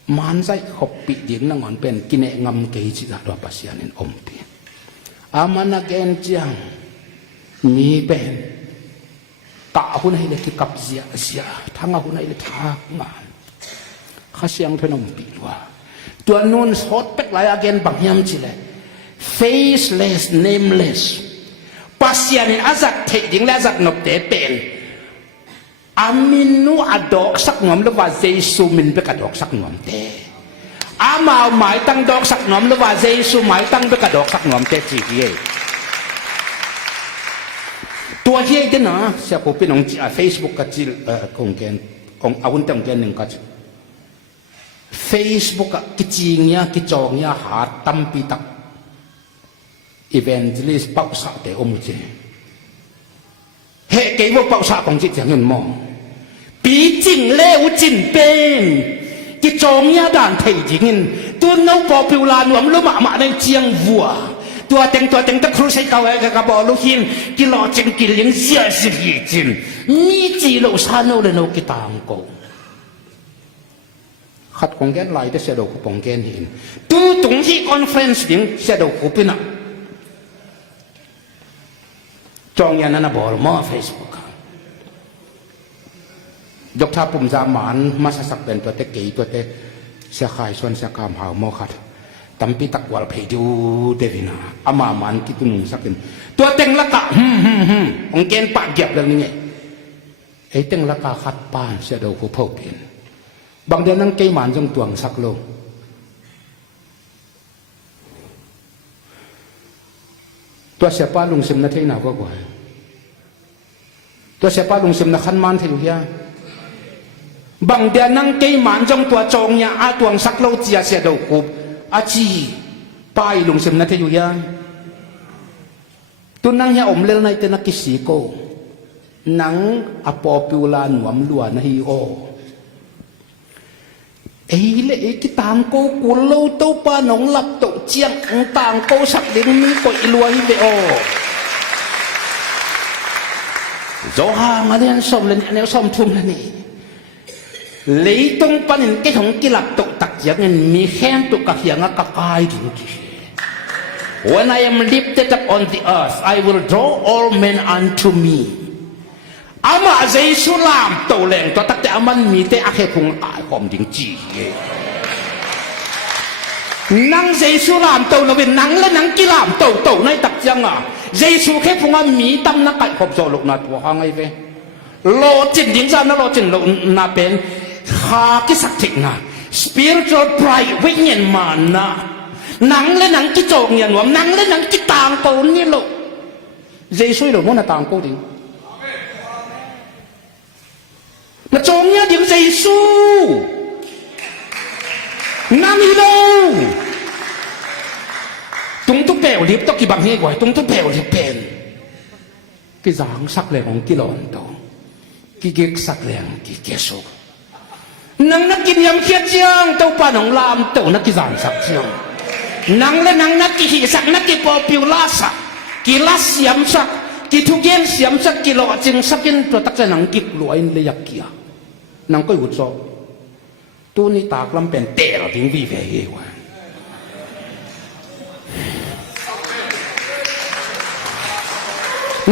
Man sai kopi din nangon pen kini ngam keji da do pasianin ompi. Aman again jiang mi pen tak aku nak hidup kikap zia tang aku nak hidup tangan khasiang penom pilwa tuan nun hot pek laya gen bangyam cile faceless nameless pasianin azak theding la azak nop te pen aminu adok sak ngom lewa Jesu min bek adok sak ngom te amau mai tang dok sak ngom lewa Jesu mai tang bek adok sak ngom te ji yeตัวเฮียเดนะเสียผมเป็นองค์Facebook กับจิลคงเกนของอาวุธต่างกันหนึ่งกับ Facebook กับกิจเงี้ยกิจจองเงี้ยหาตั้มปีตัก evangelist เป่าสาแต่อมุเจเฮเกว่าเป่าสาของจิตอย่างเงินมองปีจริงเล้วจินเป็นกิจจองเงี้ยด่านไทยจริงตัวน้องปอปิวลาหนวมลุมาในเจียงวัวตัวเต็งตะครูใช้เก่าไอ้กระบอกลูกหินกิโลจิงกิเลี้ยงเสียสิบยี่จินมีจีโลซาโนเลโนกิตามโกขัดของแกนไลได้เสียดอกกูปองแกนหินตัวตรงที่คอนเฟรนซ์ดิ้งเสียดอกกูเป็นอะจองยันนั่นบอกมาเฟซบุ๊กยกท่าปุ่มจามานมาสักเป็นตัวเตะกี่ตัวเตะเสียขายส่วนเสียกามหาวโมขัดtapi tak wal peju devina amaman kitu nung sakin tua teng laka ongken pak giap lang ni teng laka khat pan sia do ko phopin bang dia nang kei man jong tuang sak lo tua siapa lung sim na thei na ko ko tua siapa lung sim na khan man thei ya bang dia nang kei man jong tua chong ya a tuang sak lo chia sia do koอาชีป้ายลงเสมนัทอยู่ยังตุนังเฮียอมเลลในเตนักกิสีโกนังอปอปิวลานหวมลัวนะฮีโอเล่กิตามโกกุลโลโตปานงหลับโตเจียงอังต่างโกสักเลี้ยงมีก็อีลัวฮิเบโอโจฮามาเรียนสมเลยเนี่ยสมทุ่มแล้วนี่lấy tung panin cái thằng kia lập tụ tặc giặc nên mi khen tụ các hiện các cái gì When I am lifted up on the earth, I will draw all men unto me. Ama Jesu làm tụ lệnh to tắc te aman mi te akhe phung ai khom ding chi nang Jesu làm tụ là vì nang lên nang kia làm tụ này tặc giặc à Jesu khe phung am mi tâm na cạnh khom zo lục na tua hang ai về lo chín ding ra nó lo chín lo na penข้ากิสักทิงนะ spiritual pride วิญญาณมานะหนังและหนังกิจงอย่างว่าหนังและหนังกิต่างโกนี่ลูกเจสุยหรือมันต่างโกดิมาจงเนี่ยดิ้งเจสุนั่งอีโลตุงตุกเป เปลวลิบต้องกี่บางเงี้ยกว่าตรงทุเปลวลิบเป็นกี่จางสักแรงของกี่หลอนตองกี่เก็กสักแรงกี่เกสุนังนักกินยำเคียดเจียงเต้าปานของลามเต้านักกิจานสักเจียงนังและนังนักกิหิสักนักกิปอปิวลาสักกิลาเสียมสักกิทุเกนเสียมสักกิโลจึงสักกินตัวตักจะนังกิกลอยเลยยักเกียนังก็อยู่ซอกตัวนี้ตากลำเป็นเตะเราถึงวีเวเว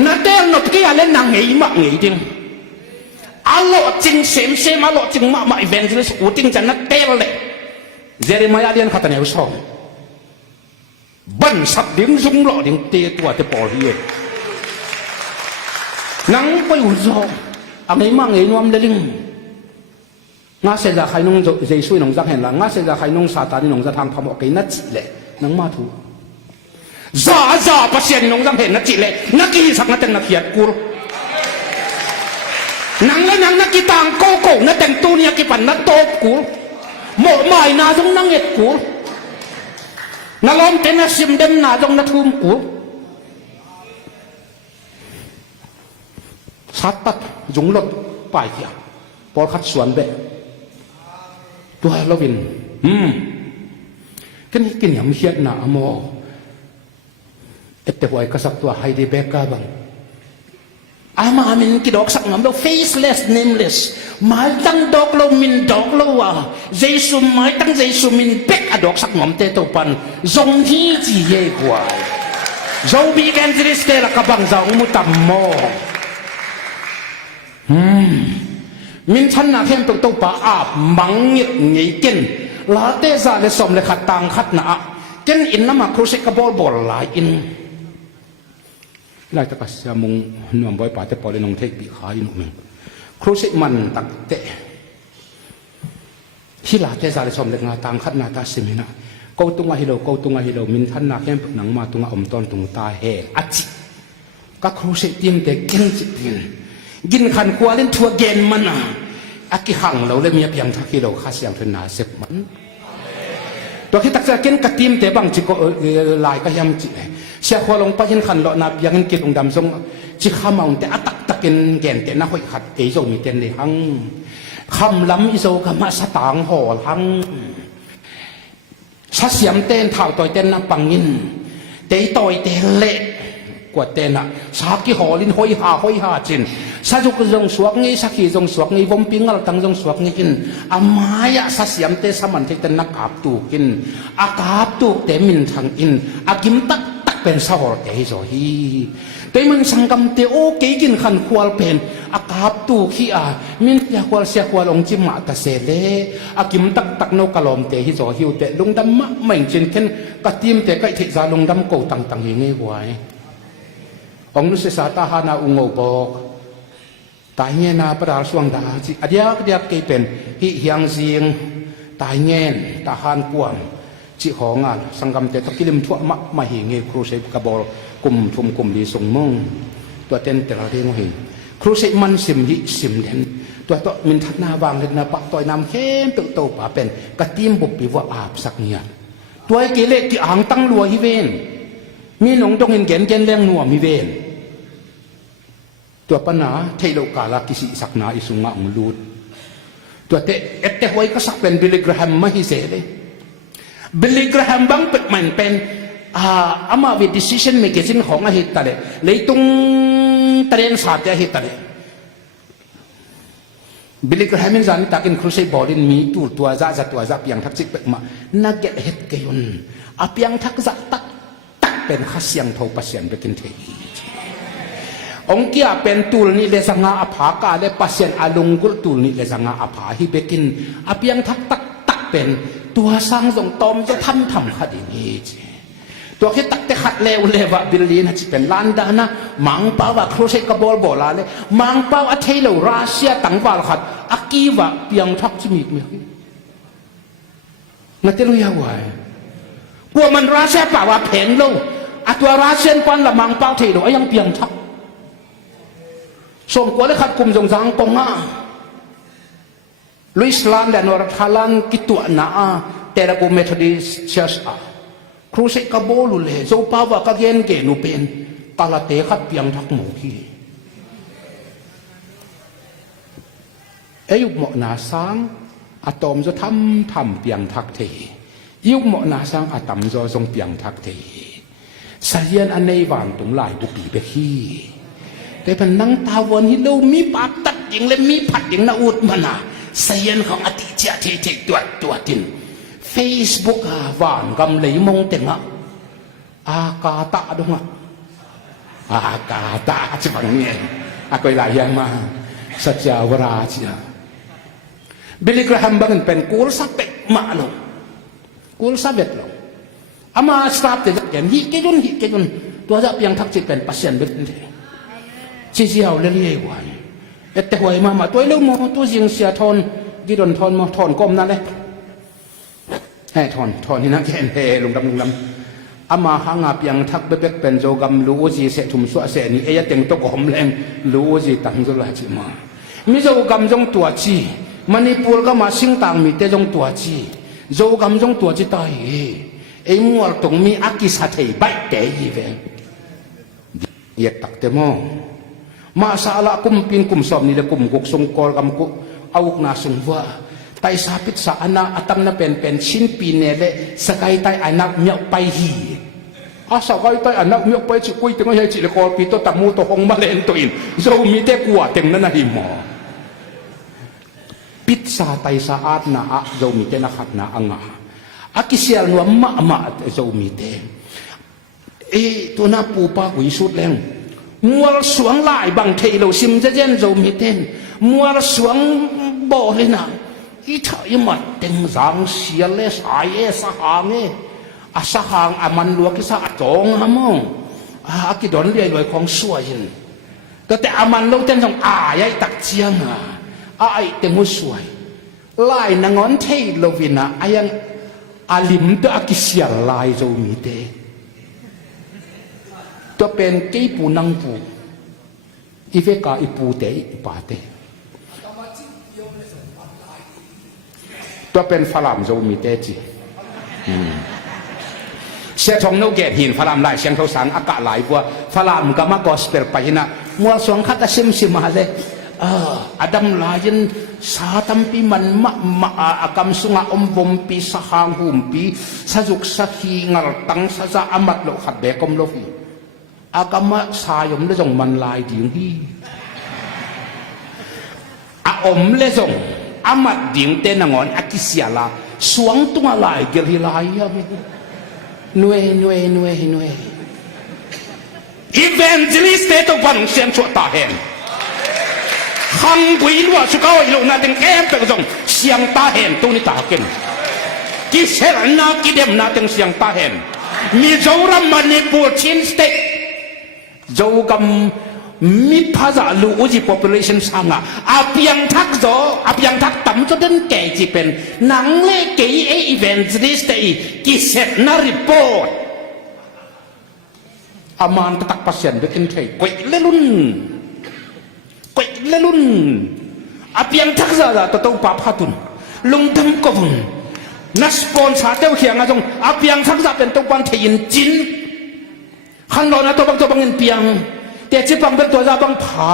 นัดเดินนกกี้อะไรนางเงี้ยมากเงี้ยจริงอโลจริงเซมอโลจริงมาอีเวนต์เลยกูจริงจะนัดเดินเลยเจริญมาเรียนขัดเหนียวสองบันสับดิ้งซุ่มหล่อดิ้งเตะตัวเตะปอเฮียนังไปอยู่ซอกอันนี้มั่งเงี้ยนวมเลี้ยงงาเสียจากใครนุ่งเจสุยนุ่งจักเห็นละงาเสียจากใครนุ่งซาตานี่นุ่งจะทำพมอกกินนัดจิเลยนังมาถูจ่าปัสเซียนนุ่งจักเห็นนัดจิเลยนักกีสักนัดแต่งนักเขียดกูนังและนังนักกีต่างโกโก้นัดแต่งตัวนี่กีปันนัดโตกูหมกใหม่นาจงนังเอ็ดกูนักล้อมเต็นนัดซิมเดมนาจงนัดทุ่มกูสัตว์จงหลดไปเถียพอคัดสวนเบะตัวเราวินกันนี่กินยำเขียดหนาโมเอตเตอร์ไว้ก็สักตัวให้ได้เบกกันบังอามามินกิดอกสักงามเรา faceless nameless หมายตั้งดอกเรามินดอกเราว่าเจสุหมายตั้งเจสุมินเบกอดอกสักงามเตตัวปันจงที่จีเย่กว่าจงบีกันจิริสเตละกับบังจงมุตัมโมมินชันนาเข้มตุกตุกป่าอาบมังเงียเงียกินลาเตซาเลสมเลขัดตังขัดนาเกินอินน้ำมาครูสิกบอลบอลลายอินไล่ตะกัสยามุงหนุ่มบอยป่าเตปอลนงเทกปีขาอินมึงครูสิมันตักเตะที่ลาเตซาเลสมเลงาตังขัดนาตาสิมินะกูตุงาฮิโลกูตุงาฮิโลมินชันนาเข้มหนังมาตุงาอมตอนตุงตาเฮอจิก็ครูสิเตรียมเตะกินจิปินกินขันกัวเล่นทัวเกนมันอ่ะอากิหังเราเลยมีเพียงทักกิโลข้าเสียงทุนนาเสพมันตัวที่ตักจะกินกระติมแต่บางจิโกลายก็ยังจิเสียขวลงไปยินขันหลอนาเพียงกินองดำทรงจิข้ามองแต่อัตักตะกินแกนแต่น่าหอยขัดเอโซมีเต็นเลยหังคำล้ำอิโซกมาสตางห่อหังชัดเสียมเต้นเท่าต่อยเต้นนับปังยินเตยต่อยเตะเละกว่าเต้นอะสากิหอลินหอยหาจินsa juk jong suak ngi sakhi jong suak ngi vom pingal tang jong suak ngi in amaya sa siam te saman te nak ap tu kin akap tu te min thang in akim tak pen sa hor te zo hi te man sangkam te o ke kin khan khwal pen akap tu khi a min ya khwal sia khwal ong chim ma ta se le akim tak no kalom te hi zo hiu te lung dam ma meng chin ken ka tim te kai thi za lung dam ko tang hi nge wai ong nu se sa ta ha na ungo bokตายเงี้ยนาประดาสวงดาจิอเดียกเดียกเกเป็นฮิเฮียงเสียงตายเงี้ยตาหานกวางจิของงานสังกำเตตกิลิมทั่วมาหิเงครูเสกกบอลกลุ่มทุมกลุ่มดีส่งมงตัวเต้นแต่ละเรื่องหิครูเสกมันสิมหิสิมเด่นตัวโตมินทัดนาวางเล็ดนาปะต่อยน้ำเข้มโตป่าเป็นกระติมบุบปีว่าอาบสักเนี่ยตัวไอ้เกล็ดที่อ่างตั้งรัวฮิเวนมีหนงตรงเห็นเกณฑ์แรงนัวมิเวนตัวปัญหาเทโลกาลากิสิสักนาอิสุงะอุลูดตัวเตเอตเตหวยก็สักเป็นบิลลิกราฮัมไม่ฮิเซเลยบิลลิกราฮัมบังเป็นมันเป็นอามาวิดิซิชันเมกิซินของอาฮิตาเลยเลยตรงเทรนสาเตอาฮิตาเลยบิลลิกราฮัมมินจานิตากินครูเซบอลินมีตัวจะตัวจะเพียงทักจิตเป็นมานักเก็ตเฮดเกยุนอาเพียงทักจะตักเป็นข้าเสียงทอปัสเซียนไปกินเทองค์กี้เป็นตูลนี่เลสังอาภากาเลปัสเซียนอาลุงกุลตูลนี่เลสังอาภาฮิเบกินอาเพียงทักตักเป็นตัวสร้างทรงตอมจะทำคดีนี้ตัวที่ตักแต่ขัดเลวเลวบิลลีนะจิเป็นล้านดานะมังเป้าว่าครูเซกบอลบอลาเลยมังเป้าอัเทโลรัสเซียตั้งบาลขัดอากีวะเพียงทักจิมิกเมียนั่นเตลุยาวายกลัวมันรัสเซียป่าว่าแผงโลอัตัวรัสเซียนปันละมังเป้าเทโลยังเพียงทักส่งกว่าเลยขัดกลุ่มจงจังกงอ่ะลุยส์ลานและนอร์ทาลันกิตัวน่าแต่ละกลุ่มเมทอดิสเชสอ่ะ ครูเสกโบลุเลโจปาวากะเกนเกนุเป็นกาลเตขัดเปียงทักหมูฮียุคหมอนาสังอะตอมจะทำเปียงทักเทยุคหมอนาสังอะตอมจะทรงเปียงทักเทสายยันอันในวันตรงหลายบุปีเบฮีแต่เป็นนังตาวันฮิโลมีปากตัดยิงและมีผัดยิงนาอุดมานาสายยันของอติเจเทเทตัวติน Facebook หวานกำเลยมองเต็งอากาตะดงอากาตะจะฟังเนี่ยอะไรหลายอย่างมาสัจจาวราชนะบิลลี่กราฮัมบังเป็นกูลสับเป็ดมาลงกูลสับเป็ดลงอามาสตาร์ทเด็กอย่างฮิกเกจุนตัวจะเพียงทักจิตเป็นปัสยันเป็นเด็กชี้เสียวเลี้ยงไว้แต่หวยมาตัวเลี้ยงมอตัวยิงเสียทอนกิโดนทอนมาทอนก้มนั่นเลยให้ทอนนี่นะแค่เฮลุงดำอามาหางาเพียงทักเบ็ดเป็นโจกำรู้จีเสถุมสวะเสนี่เต็งตกหอมแรงรู้จีตั้งจุลาจิมามิโจกำจงตัวจีมันนี่ปูลก็มาสิงตังมีแต่จงตัวจีโจกำจงตัวจีตายมัวตรงมีอากิสัตย์ใบเตยเวเยตักเตมอมาสาละกุมปินกุมสอบนี่เลยกุมกุกสงกอลกำกุเอาอุกนาสงว่าไตสาพิษสาอนาอัตมนาเป็นชิ้นปีเนเลสกายไตอนักเมียไปหีสกายไตอนักเมียไปจิกุยตึงให้จิเลกอลปีโตตัมูโตหงมาเลนตัวอินโจมีเตกัวเต็มนั่นหิมอพิษสาไตสาอาดนาโจมีเตนักขัดนาอ่างอากิเซียลนัวมาโจมีเตตัวน่าปูปากุยสุดแรงมัวสวงลายบางเทโลซิมจะเจนโจมีเตนมัวสวงบ่อเลยนะอีท้ายมัดเต็งสังเสียเลสไอสหางสหางมันลวกที่สะจงฮะมองกิดอนเรียนไว้ของสวยแต่มันเราเต้นจงใหญ่ตักเจียงไอเต็งหัวสวยลายนางอนเทโลวินะยังอาลิมตัวกิเสียลายโจมีเตตัวเป็นกี่ปูนังปูอีเวกาอีปูเตอีปาเตตัวเป็นฝรั่งโจมีเตจีเสียทองนกเกตหินฝรั่งหลายเสียงเขาสังอากาศหลายกว่าฝรั่งก็มากอสเปรไปนะมัวสวงขัดซิมมาเลยอดัมลายินสาตัมปีมันมะกำสุงอมบมปีสหางหุมปีสจุกสกีงัลตังสะอามัดโลขัดเบกอมโลฟีอากามะสายมเลจงมันลายดิ่งฮีอมเลจงอามัดดิ่งเตนงอนอากิเสียลาสวงตัวลายเกลิลายอะมิหน่วยอีเวนต์ลิสต์เตตัววันเสียงชั่วตาเห็นขังกุยลัวสุก้าวอีโลนาดึงแอบไปก็จงเสียงตาเห็นตัวนี้ตาเก่งกิเสรนากิเดมนาดึงเสียงตาเห็นมีโจรมันในปูชินสเต็กโจกำมีภาษาลูอุจิ population สังอาเพียงทักโจอาเพียงทักตั้มจนเดินแก่จีเป็นหนังเล่เกยอีเวนต์ลิสต์กิเสรนารีพอร์ตอามันตักภาษาเด็กอินเทย์กุยเลลุนอาเพียงทักษะตัวปาพัตุนลงดำกบุนนัสปอนซาเตวเขียงอาจงอาเพียงทักษะเป็นตัวบันเทียนจินขันรอนะตัวบังเงินเพียงแต่จีบังเป็นตัวจะบังผา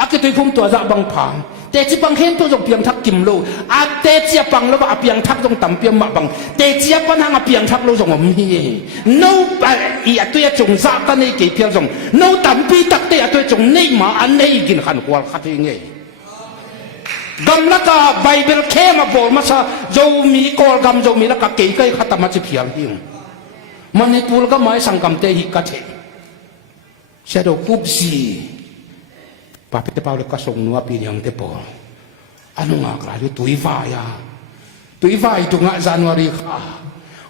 อากิตุยพุ่มตัวจะบังผาแต่จีบังเห็นตัวจงเพียงทักกิมโลอาแต่จีบังแล้วว่าอาเพียงทักจงต่ำเพียงมาบังแต่จีบังหางอาเพียงทักโลจงอมฮีโน้อีอัตัวจงซาตันในกี่เพียงจงโน้ต่ำปีตักแต่อัตัวจงในมาอันในกินขันกวาลขัดยังไงกำลังกับไบเบิลเข้มาบอกมาซะโจมีกอลกำโจมีแล้วก็เกี่ยขัดตามาจีเพียงหิงมันในปูลก็ไม่สังกำเตหิกัดเถเสด็จกุบซีป้าพิเตปาเลก็ส่งนัวปีนี้ยังเตปออันนู้นก็อะไรตุยฟ้าitu nggak Januari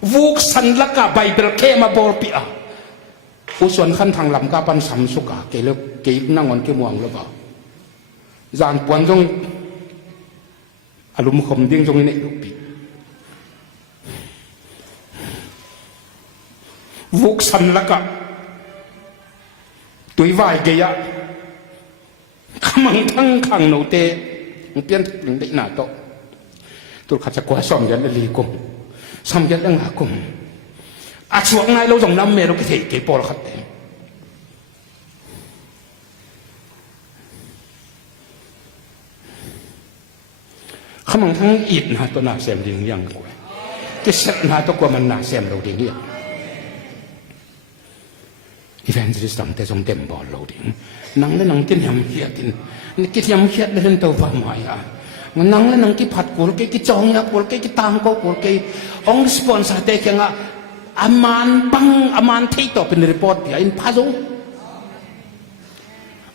vuk san laka Bible ke ma bor pia usuan kan thang lam kapan samsuka ke nangon ke muang lo ba jan puan jong alum khom ding jong ne pi vuk san lakaตุยvai ke ya kamang thang khang no te pian ling dei na to tur khacha kwa som yan li kum sam yan ang akum อาช่วงไงเราส่งน้ำเมรุกิเทเกปอลขัดเต็มขมังทั้งอิดนะตัวหนาเสียมดิ่งยังกว่าที่เสนาตัวกว่ามันหนาเสียมเราดิ่งยังอีเวนต์ที่สั่งแต่ส่งเต็มบอลเราดิ่งนังและนังกินยำเขียดนี่กินยำเขียดเล่นตัวฟ้าหมายอ่ะมันนังและนังกิผัดกุลกิจองยากุลกิตามกุลกิองค์สปอนเซอร์เด็กยังอ่ะอามันปังอามันที่ต่อเป็นรีพอร์ตอย่างอินพาโซ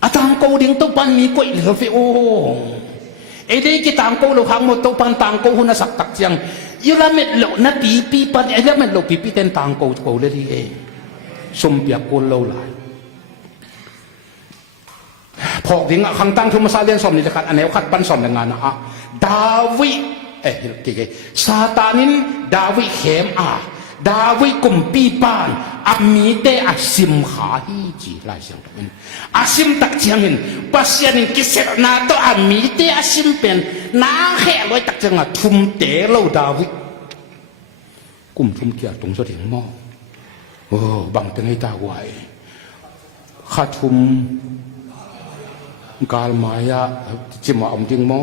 อาตามกูดิ่งตัวปันมีกุยเหลือฟิโอเอเด็กตามกูเราหังหมดตัวปันตามกูหุ่นสักตักจังยูราเม็ดโลนัดปีปันเอเด็กเม็ดโลปีเต็นตามกูเลยที่เอสมเปียกกูเราหลายพอถึงขังตั้งทุมซาเลียนสมนี่จะขัดอันไหนขัดปั้นสมในงานนะดาวิกี่ซาตานินดาวิเขมดาวิกุมปีปานอามีเตอาซิมขาฮีจีลายเสียงเป็นอาซิมตักเชียงเห็นปัสยานินกิเสนาโตอามีเตอาซิมเป็นนาแห่ลอยตักเชียงทุมเตเราดาวิกุมทุมเกียรตรงเสถียงมอโอ้บังเป็นให้ตาไวข้าทุมกาลมายาจิมาอมจิงมอ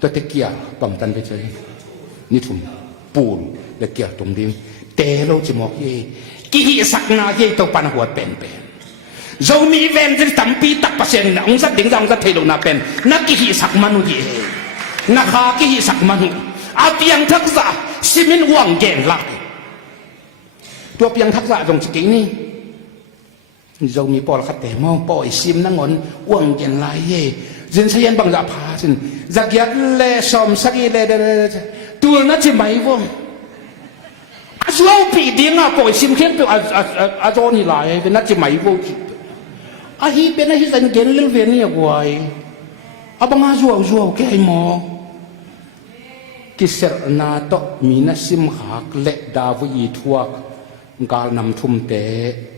ตัวเตเกียบังตันไปใจนี่ทุมปูนและเกียตรงดิ้งเตโลจิมอกเยกิฮิสักนาเยตัวปันหัวเป็นเรามีเวนที่ตั้มปีตักเปอร์เซ็นต์องค์สัตว์ดิ้งองค์สัตว์เทโลนาเป็นนักกิฮิสักมนุษย์เยนักฮากิฮิสักมนุษย์อาเปียงทักษะสิมินว่างเก่งลักตัวเปียงทักษะตรงสกีนี่เรามีปอลขัดแต่มองปอยซิมนั่งงอนว่างเก่งลายเย่จินเซียนบังจะพาจินจักยัดเล่สอมสักอีเล่ตัวนั้นจะไม่ว่างอาชัวปีดิ้งปอยซิมเข้มตัวอาโจนี่ลายเป็นนั้นจะไม่ว่างอาฮีเป็นอาฮีสันเก่งเรื่องเวียนนี่กว่าอาบังอาชัวแก่หมอกิเสรนาโตมีนัสิมหักเล็ดาวีทัวกาลนำทุ่มเตะ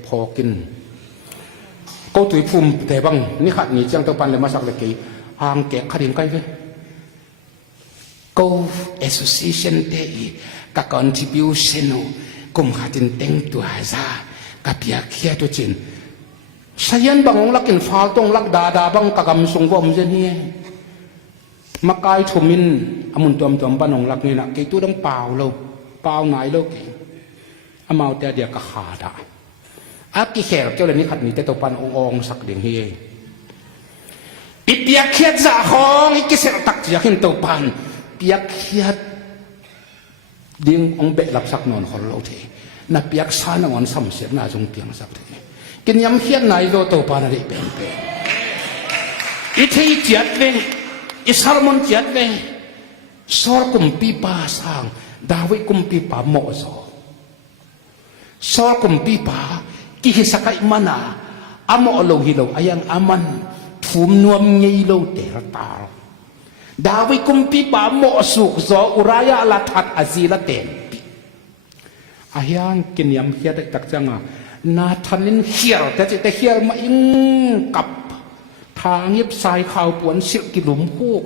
พอกินก็ตุยพุ่มแต่บังนี่ขัดนี่จังตัวปันเลยมาสักเล็กหางแกะขัดยังไงเว้ก็ association เตะกับ contribution กุมขัดเต็งตัวซากับอยากเขียตัวจินสยันบังลักกินฟ้าตรงลักดาบังกับกำสงวมเจนี่มาไกลทุมินอามุนตัวมบ้านองลักนี่นะกี่ตัวต้องเปล่าเราเปล่าไหนเรากี่อามาแต่เดียกขาดอากิเขลเจ้าเลยนี่ขัดนี่แต่ตัวปันองสักเดียงเฮอีเปียกเขียดจ่าของอีกิเสรตักจะขึ้นตัวปันเปียกเขียดดิ้งองเบะหลับสักนอนของเราเทน่ะเปียกซานอนซ้ำเสียหน้าจงเปียงสักเทกินยำเขียดไหนโดตัวปันอะไรเป็นอีเทียดเวอิสารมนเจียดเวสอกุมปีปาสังดาวิกุมปีปาโมโซสอกุมปีปากิฮิสกายมานาอโมโลฮิโลอายังอามันทุมนวมเงยโลเตระตาดาวิกุมปีปาโมสุกโซอุรายาลัทัดอาซีละเตนอายังกินยำเฮียดตักจังนาทันินเฮียร์แต่เฮียร์มาอิงกับทางเงียบสายข่าวปวนสิกิลุมพวก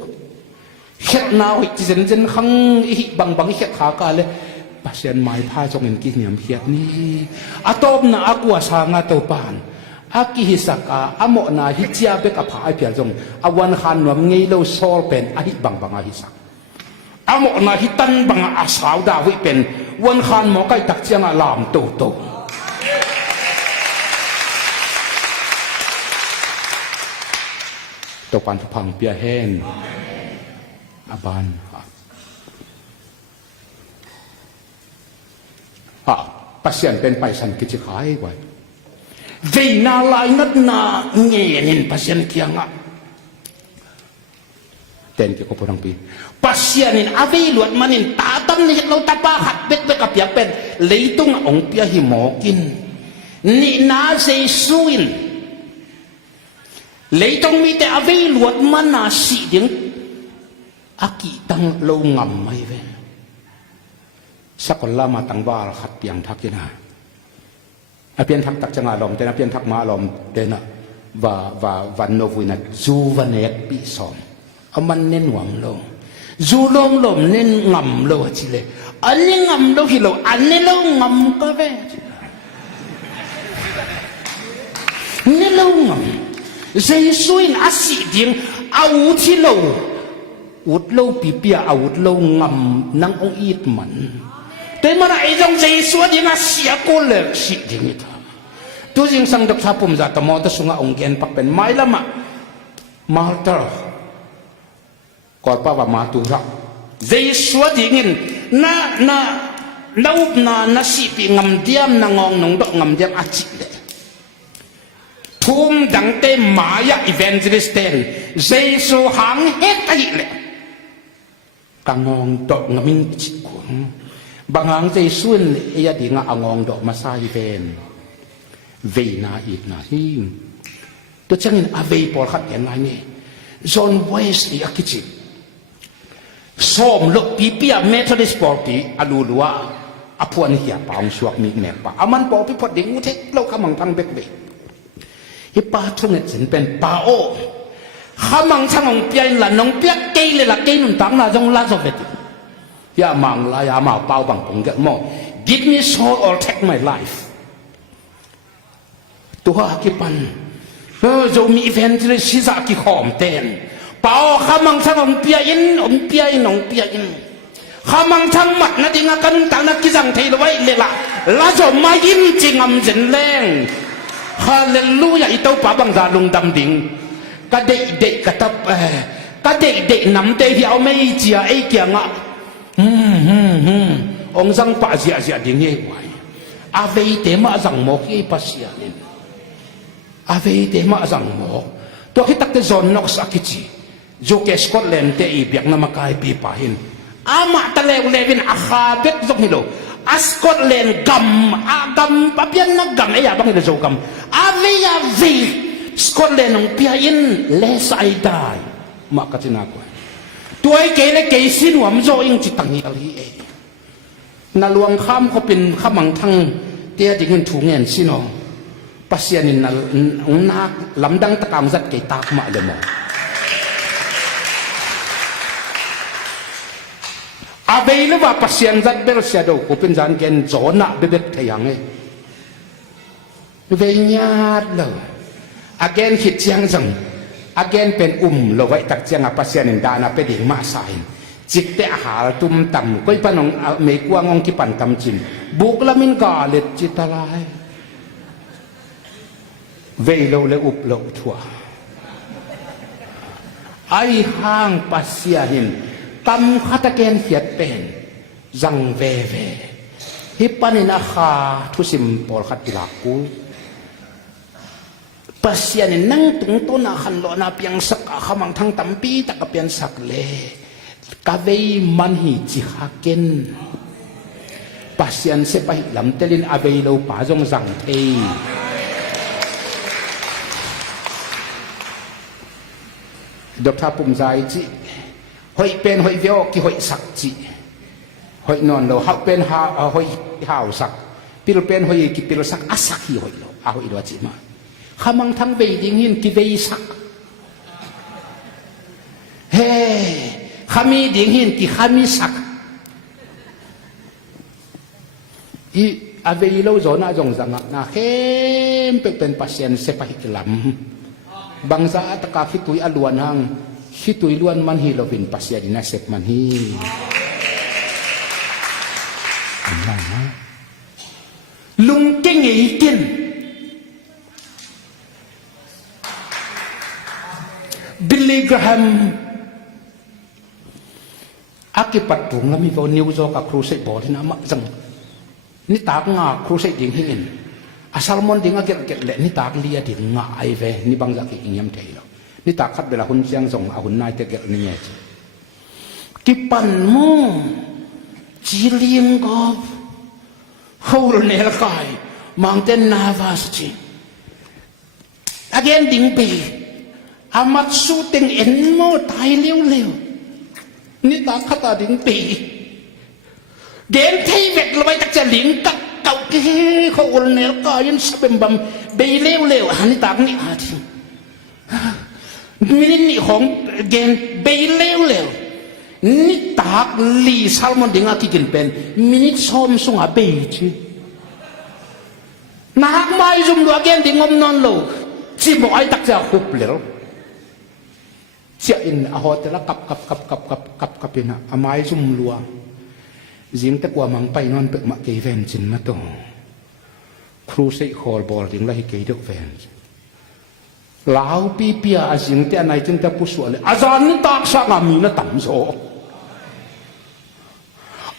เฮ็ดนาวอีกเจนขังอีบังเฮ็ดขากาเลยปัสยันไม้พายจงเห็นกินยำเฮียดนี่อาตบนาอากวาสางาตัวปานอากิฮิสักอาโมนาฮิจิอาเบกอภาไอเปียจงอาวันขันนวมเงยโลโซลเป็นอาฮิบังอาฮิสักอาโมนาฮิตันบังอาสาวดาวิเป็นวันขันหมอไก่ตักเจียงอาลามโตตัวปันทุพังเปียแห้งอาบานปัสยันเป็นไปสันกิจขายไว้เวนาลายนัดนาเงียนินปัสยันเคียงเต็นเกี่ยวกับพลังปีปัสยันินอาวิลวดมันินตาตั้มนี่เราตาปาหัดเบ็ดกับเปียเป็นเลยตุ้งองเปียหิมอกินนี่นาเซซุยนเลยต้องมีแต่อวิลวดมันนาสีเดียงอากิตังโลงำไม่เว้สักคนละมาตั้งว่าขัดเปียงทักยังไงอาเปียนทักตักจังอารมณ์แต่อาเปียนทักมาอารมณ์เดนะว่าวันโนวินัทจูวันเนกปีสองเอามันเน้นหวังลงจูลมเน้นงำโลจิเลอันนี้งำโลฮิโลอันนี้โลงำก็เว้ นี่เรางมใจสวยน่าสิดิงเอาที่เราอุดเราปีเปียเอาอุดเรางมนั่งองอีดมันแต่มันไอ้ตรงใจสวยดิงอาเสียกูเลิกสิดิงอีท่าตัวจริงสังดกทับผมจะตมอตสุงาองเกนปักเป็นไม้ละมาตรก่อนป้าว่ามาตุระใจสวยดิงินน่าสิปีงมเดียมนางองนงดอกงมเดียมอาจิเลทุ่มดังเต็มมายาอีเวนต์ลิสเตนเจสูหังเฮตไอเลกังองดอกงมินจิกุงบางหังเจสุนเอียดิงางองดอกมาซาอีเวนเวนาอีกนาฮิมตัวจังอินอเวย์พอลขัดยันไงเนี่ยจอห์นเวสลีย์อากิจิส้มลูกปีเปียเมทัลลิสปอร์ตีอลูลัวอภวนเหียปางสวกมีแม่ปะอามันปอพิพดดิ่งอุเทกเราขมังพังเบกเบฮิปาทุ่งเนี่ยสินเป็นปาโอขมังช่างองเปียนละน้องเปียเกยเลยละเกยนุ่นตังละจงลาโซเวตยามังละยามาเปาบังปงเกมอ give me soul or take my life ตัวกิปันจะมีอีเวนต์เลยสิจะกิขอมเต้นเปาขมังช่างองเปียอินองเปียอินองเปียอินข้ามังทั้งหมดนั่นเองกันต่างนักกิจังเทลไว้เลยล่ะแล้วจะมายิ้มจริงอำเจนแรงฮาเลลูยาอีเต้าป่าบังดาลงดำดิ่งก็เด็กก็ตับก็เด็กนำเตะที่เอาไม่เจียไอ้เกียงอ่ะองค์สังป่าเสียดิ่งยังไงอาเวเตมาสังโมกยี่ปัสเสียนี่อาเวเตมาสังโมกตัวที่ตักเตจอนนกสักกิจิโจเกสกอตแลนด์เตอีเบียกนามกายปีป่าหินอามาตะเลวเลวินอาคาเบ็ดจงฮิโลอาสกอตแลนด์กัมปะเปียนนักกัมไอ้ยาบังฮิโลโจกัมอาเวียวีสกอตแลนด์องเปียอินเลสไอได้มากัจินากวยตัวไอ้เกลเกสินวมโจอิงจิตังฮิอลีเอนาลวงข้ามเขาเป็นข้ามังทั้งเตียดิ่งถูเงินสิโนปัสยานินนักลำดังตะกางจัดเกตากมาเลยมั้งอาเบลว่าปัสยันจัดเบลเสียดูกูเป็นจานเกนโจน่ะเบ็ดเทียงเองเวียดเลยอาเกนคิดเชียงจังอาเกนเป็นเราไว้ตักเชียงปัสยันินดานะเป็นดิ่งมาสายจิตเตะหาตุ่มต่ำก็ปนองเมกวางงกิปันตำจินบุกละมินกาเล็ดจิตอะไรเวโลเลอุบโลทัวไอห้างปัสยานินกำขัดเกณฑ์เขียดเป็นจังเวฮิปันินาคาทุสิมปอลขัดอิลักูปัสยานินั่งตุงต้นขันโลนาเปียงสักขมังทั้งตั้มปีตะกเปียนสักเลกาเวมันหิจิฮักเกนปัสยานเสไปลำเตลินอาเวโลป่าจงจังเทดอกทับปุ่มใจจิหอยเป็นหอยเวียวกี่หอยสักจีหอยนอนเราหอยเป็นหอยหาวสักปิลเป็นหอยกี่ปิลสักอาสักกี่หอยเราอาหอยเราจีมาขามังทั้งเวดิ่งหินกี่เวสักเฮ้ขามีดิ่งหินกี่ขามีสักอีอาเวเราโจน่าจงจังนะเข้มเป็นปัสยันเสไปกลำบางซาตะกาคิตุยอลวนหังคิตุยล้วนมันฮีโลวินปัสยาดินาเซกมันฮีลุงเก่งอีกินบิลลี่กราแฮมอากิปัตตุงแล้วมีตัวนิวโซกับครูเซบอที่น้ำจังนี่ตากงาครูเซดิงหินอาซาลมอนดิงอาเกลเล่นี่ตากเลียดิงงาไอเวนี่บางจากอิงยมเทยนี่ตาคัดเวลาหุ่นเชียงส่งอาหุ่นนายเตเกลนี่ไงกิปันมูจีเลียงกับฮูลเนลกายมังเตนนาวาสจีอาเกนดิ่งปีอามัดสูติงเอ็นโมตายเลี้ยวนี่ตาคัดตาดิ่งปีเกนเทเวกลอยตักจะหลิงกับเก่าเก้ฮูลเนลกายยันสเปมบัมเบยเลี้ยวอันนี้ตานี่อาทิมินิของเกนเบลเลวนี่ตากลีซาลมอนดิงากินเป็นมินิชอมส่งอาเบจีนักไม่จุ่มดัวเกนดิงอมนอนโล chỉ một ai tắc ra hụp lửa chia in à họ tự là cặp in à mai zoom lúa riêng tất qua mang bay non tự mặc cái ven chín mà tổครูใส่คอลบอลถึงไล่เกี่ยวแฟนลาวปีเปียอาจิงแต่ไหนจึงจะผู้สวเลยอาจารย์นี่ตากสักามีน่ะต่ำโซ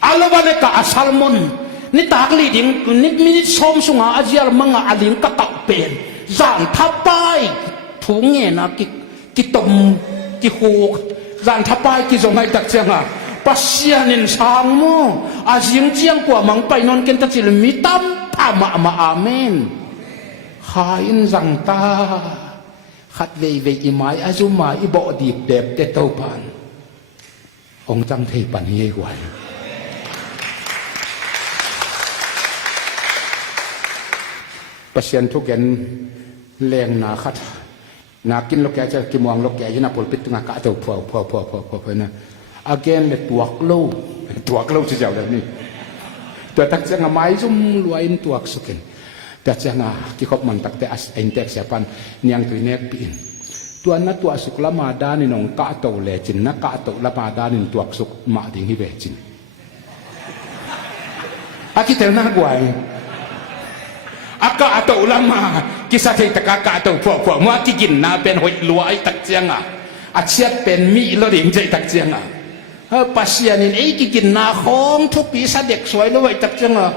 อาลวันเอกอาซัลมอนนี่ตากลีดิงนี่มีชมสุงอาเจียลมังอาลิงกะตักเป็นจานทับไปถุงเงี้ยนะกิตมกิหูจานทับไปกิจงให้ตักเจียงอ่ะปัสยานินสางโมอาจิงเจียงกว่ามังไปนอนกันตักจิลมีตั้มมาอาเมนข้าอินจังตาขัดเวอิมายอาจุมาอิบอดีเด็บเตตปานองจังเทปันเยกวยปัสยันทุกเย็นแรงนาขัดนากินลูกแกจะกิมวงลูกแกยันปลปิดงากะเจ้าพอนะอาเกนเลยตัวกลูจะเจ้าแบบนี้ตัวตักจะงาไม้ซุ่มรวยตัวสุกินแต่จะงาที่เขามันตักแต่อินเตกเสียปันเนียงตัวเนกปีนตัวนั้นตัวสุกละมาดานินองกะโตเลจินนักกะโตละมาดานินตัวสุกมาดิ่งฮิเวจินอาคิดแต่หน้ากวยอากะโตละมากิสักตะกะโตพวกมัวกิกินนาเป็นหอยลัวไอตักเจียงอ่ะอาเชียเป็นมีละดิ่งใจตักเจียงอ่ะปัสยานินไอ้กินนาของทุกปีสัเด็กสวยด้วยตักจังอ่ะ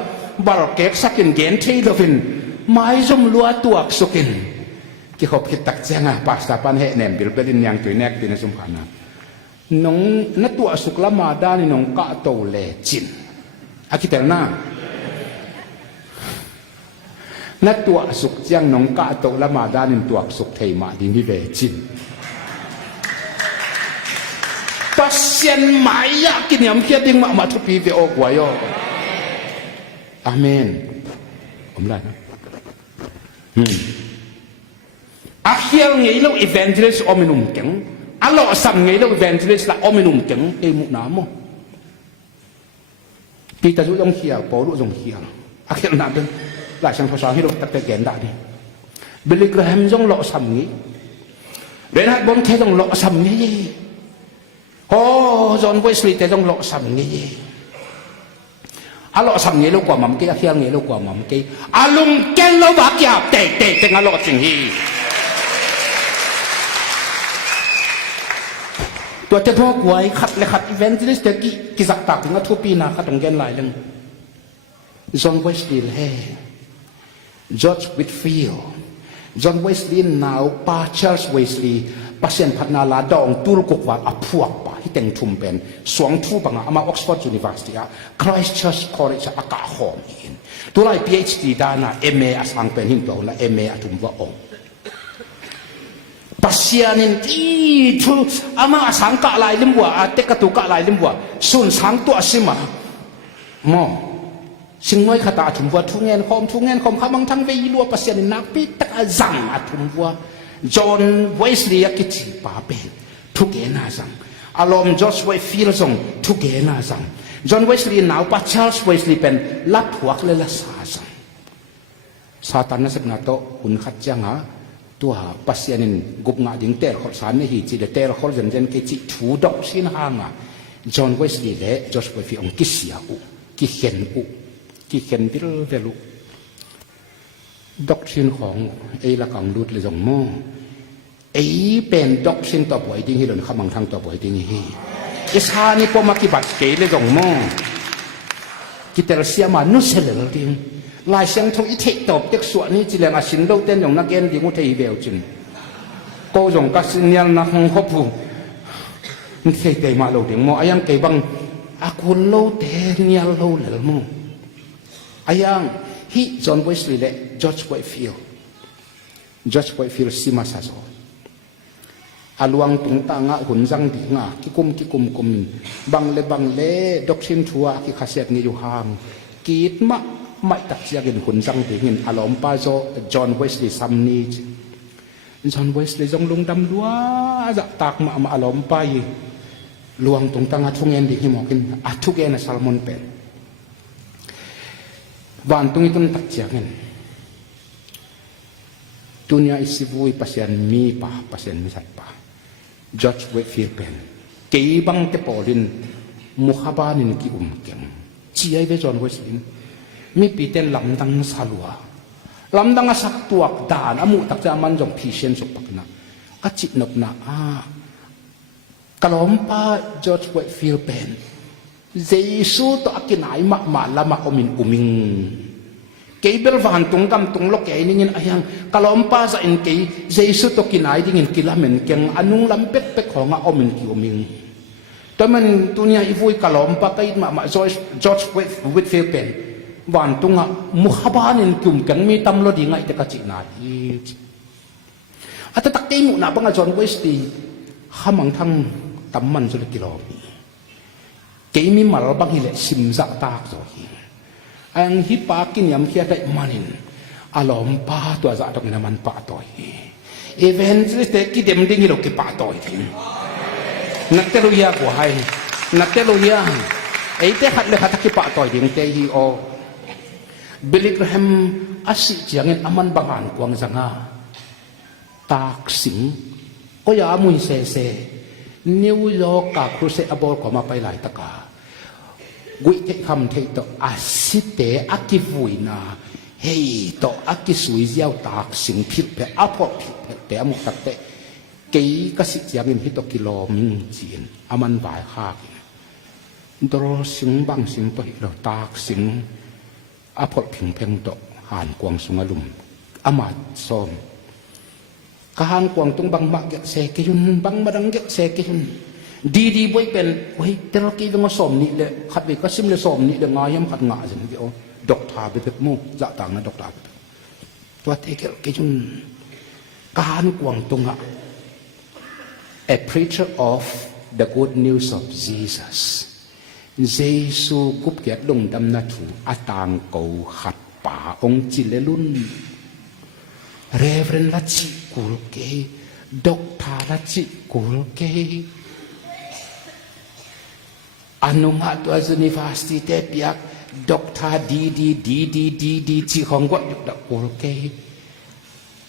บาร์เก็กสักกินเกนที่เราฟินไม้จมลัวตัวสุกินที่เขาคิดตักจังอ่ะปัสตาปันเหเนมบิลเบลินยังตัวเนกปีนสมภานะน้องนัตัวสุกละมาดานี่น้องกะโตเลจินอาคิดแต่หน้านัตัวสุกจังน้องกะโตละมาดานินตัวสุกเทมาดินที่เวจินปัสยันหมายยากินยำเคียดิ้งมาทุกปีไปออกไว้ย่ออาเมนผมได้นะอาเคียงไงเราอีเวนเจลิสอมินุมเก่งอาลอสัมไงเราอีเวนเจลิสละอมินุมเก่งเอมุนามปีตาจุจงเขียวปอรุจงเขียวอาเคียงนั่นเป็นหลายช่างภาษาที่เราตัดแต่แกนได้ดิบิลลิกราฮัมจงลอสัมงี้เรนฮัดบอนเทจงลอสัมงี้โอ้จอห์นเวสลีย์แต่ต้องหลอกสัมงี้อาหลอกสัมงี้ลูกกว่ามั่มกี้อาเคียงงี้ลูกกว่ามั่มกี้อาลุงเกลโลวากี้เตะแต่งอาหลอกจริงฮีตัวเจ้าพ่อกวยขัดเลยขัดอีเวนต์ที่สเตกิสักตักถึงอาทุปีนาขัดตรงเกนหลายเรื่องจอห์นเวสลีย์เฮ่จอร์จวิทฟิลด์จอห์นเวสลีย์นาวป้าเชลส์เวสลีย์ปัสยันพัฒนาลาดองตุลกุกวาอพวกป่าที่แต่งทุ่มเป็นสวงทูบังอามาออกซฟอร์ดยูนิเวอร์ซิตี้คริสต์เชิร์ชคอลเลจอากาศหอมอินตัวไร PhD ด้านน่ะ MA อาสังเป็นหินตัวน่ะ MA อาทุ่มว่าองปัสยันินที่ทุอามาอาสังกะลายลิมวัวอาเตกตุกะลายลิมวัวส่วนสังตัวสิมาโมสิ่งน้อยขตาทุ่มวัวทุ่งเงินคอมข้ามังทั้งเวยิลัวปัสยันินนักปีตะจังอาทุ่มวัวจอห์นเวสลีย์กิจป้าเป็นทุกเกน่าจังอารมณ์จอร์จเวฟิลซ์ทุกเกน่าจังจอห์นเวสลีย์หนาวป้าชาร์ลส์เวสลีย์เป็นลับหัวเลยละซาจังซาตานนั่นสักนาโตหุ่นขัดจังฮะตัวปัสยานินกุบงาดิ่งเตลขอสารนี่จีเดเตลขอจันจันกิจถูดอกสินหางะจอห์นเวสลีย์เล่จอร์จเวฟิลซ์กิเสียอุกิเข็นบิลเวลุด็อกทรินของไอ้ละกังลุดเลยจงโม่ไอ้เป็นด็อกทรินต่อไปดิ้งให้เราขมังทางต่อไปดิ้งให้ไอ้ชานี่พอมากิบัดเกยเลยจงโม่กิเตลเซียมานุเซเลดิ้งลายเสียงทงอิเทตอบเด็กส่วนนี้จีเลงอาศินโลเต้นอย่างนักเอ็นดิ้งอุทัยเบลจินก็จงกัสเนียลนักฮงฮบุนี่เคยเตะมาโลดิ้งโม่อายังเกยบังอากุลโลเตเนียลโลเลลโม่อายังฮีจอห์นเวสลีย์เล่จอร์จไวฟิลด์สิมาซาโซอาลวงตุงตางะหุ่นจังดีงะกิกุมบังเล่ด็อกชินทัวกิขาเสียนี่อยู่ห่างกีดมะไม่ตักเสียกินหุ่นจังดีเงินอารมณ์ป้าโจจอห์นเวสลีย์ซัมนีจอห์นเวสลีย์จงลงดำดัวจะตากมาอารมณ์ไปลวงตุงตางะทุ่งเงินดีที่หมอกินทุกเงินซาลมอนเป็นวันตรงนี้ต้องตัดเสียเงิน dunia isibui pasien mi pa pasien mi sat pa George Whitefield pen kei bang te polin mukhabanin ki keng chi ai ve John Wesley mi piten lamdang salua lamdang asak tuak dan amu tak jaman jong phisen sok pakna kachit nok na kalompa George Whitefield pen Jesu to akinai ma lama omin uming Kabel van tungkam tunglok kaya ningin ayang kalompa sa inkay Jesu to kinay dingin kilamen keng anong lampet pek ho nga omin kiuming. Taman tunya ivoy kalompa kay George Whitefield pen van tunga muhabanin kium keng mi tamlo di nga ite kachina. At tatakay mo na ba nga John Wesley hamang tang tamman sulit kilomi. Kay mi malabang hile simzak tak so ang hipakin yam kia dai manin alom pa to za dok naman pa toy eventually te ki dem ding lo ki pa toy tin nakteluya ko hay nakteluya ai te khat le khat ki pa toy ding te hi o Billy Graham asi chiangin aman bangan kuang zanga tak sing ko ya mun se New York ka cruise abor ko ma pai lai ta ka Gui te kam te to asite akivui na hei to akisui ziao tak sing phit pe apo phit pe te amu tak te kei ka si chiang in hito kilo ming chin aman vai kha dro sing bang sing to hilo tak sing apo phing pheng to han kwang sungalum ama som ka han kwang tung bang ma ge se ke yun bang madang ge se ke yunดีๆไว้เป็นเฮ้ยแต่เราคิดว่าสมนี่เลยขัดไปก็ซิมเลยสมนี่เลยงายังขัดงาสินี่โอ้ดอกทาไปเป็นมูจะต่างนะดอกทาไปตัวเทเกลกิจุนการกวางตรงอ่ะ a preacher of the good news of Jesus เยซูกุบเกียรติลงดำนาถูอาตางเกาขัดป่าองค์จิเลลุนเรเวรนลัจิกุลเกดอกทาลัจิกุลเกAnong nga to as university te piak dokta di chi khong got da urke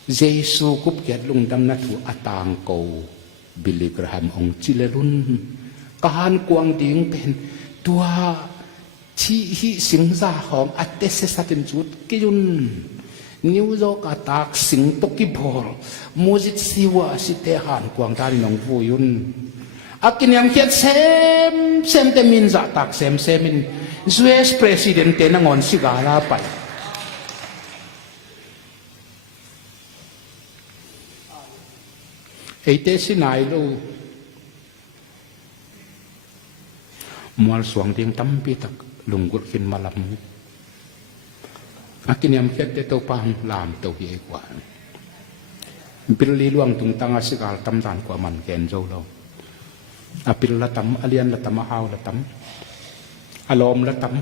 Jesu kup kiat lung dam na thu atang ko Billy Graham ong chilerun kahan kuang ding pen tua chi hi sing za hong atte se satin chut ke yun New York atak sing to ki bor muzit siwa si te han kuang tari nong vu yun Akin yang kiat sem te min za tak sem min US president te nangon sigala pa Ete sinai lo mual suang ding tampi tak lunggut fin malam Akin yang kiat te to pang lam to hi kwa Billi luang tung tanga sigal tam tan kwa man ken zo lo Apil latam, alian latam, ahaw latam, alom latam.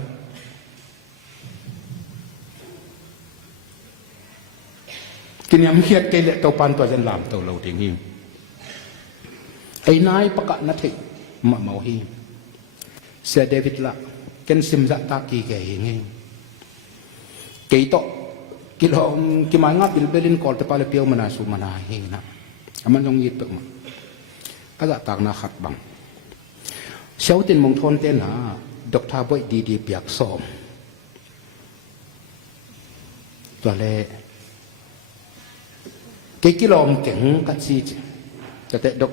Kinyam hiat kay le tau pan to jan lam tau lau ting hi. Ay nai paka na thei ma mau hi. Sia David la ken sim za ta ki ke hi. Kay to kilom kimay nga bilbelin kol te pala piaw manasu manahi na. Aman jong yit ma.ก็จะต่างนาขัดบังเช้าตินมงทนเต้นหาดอกทาบ่อยดีๆเปียกสอมตัวเล่เกี่ยลอมเก่งกัดซีจะแต่ดอก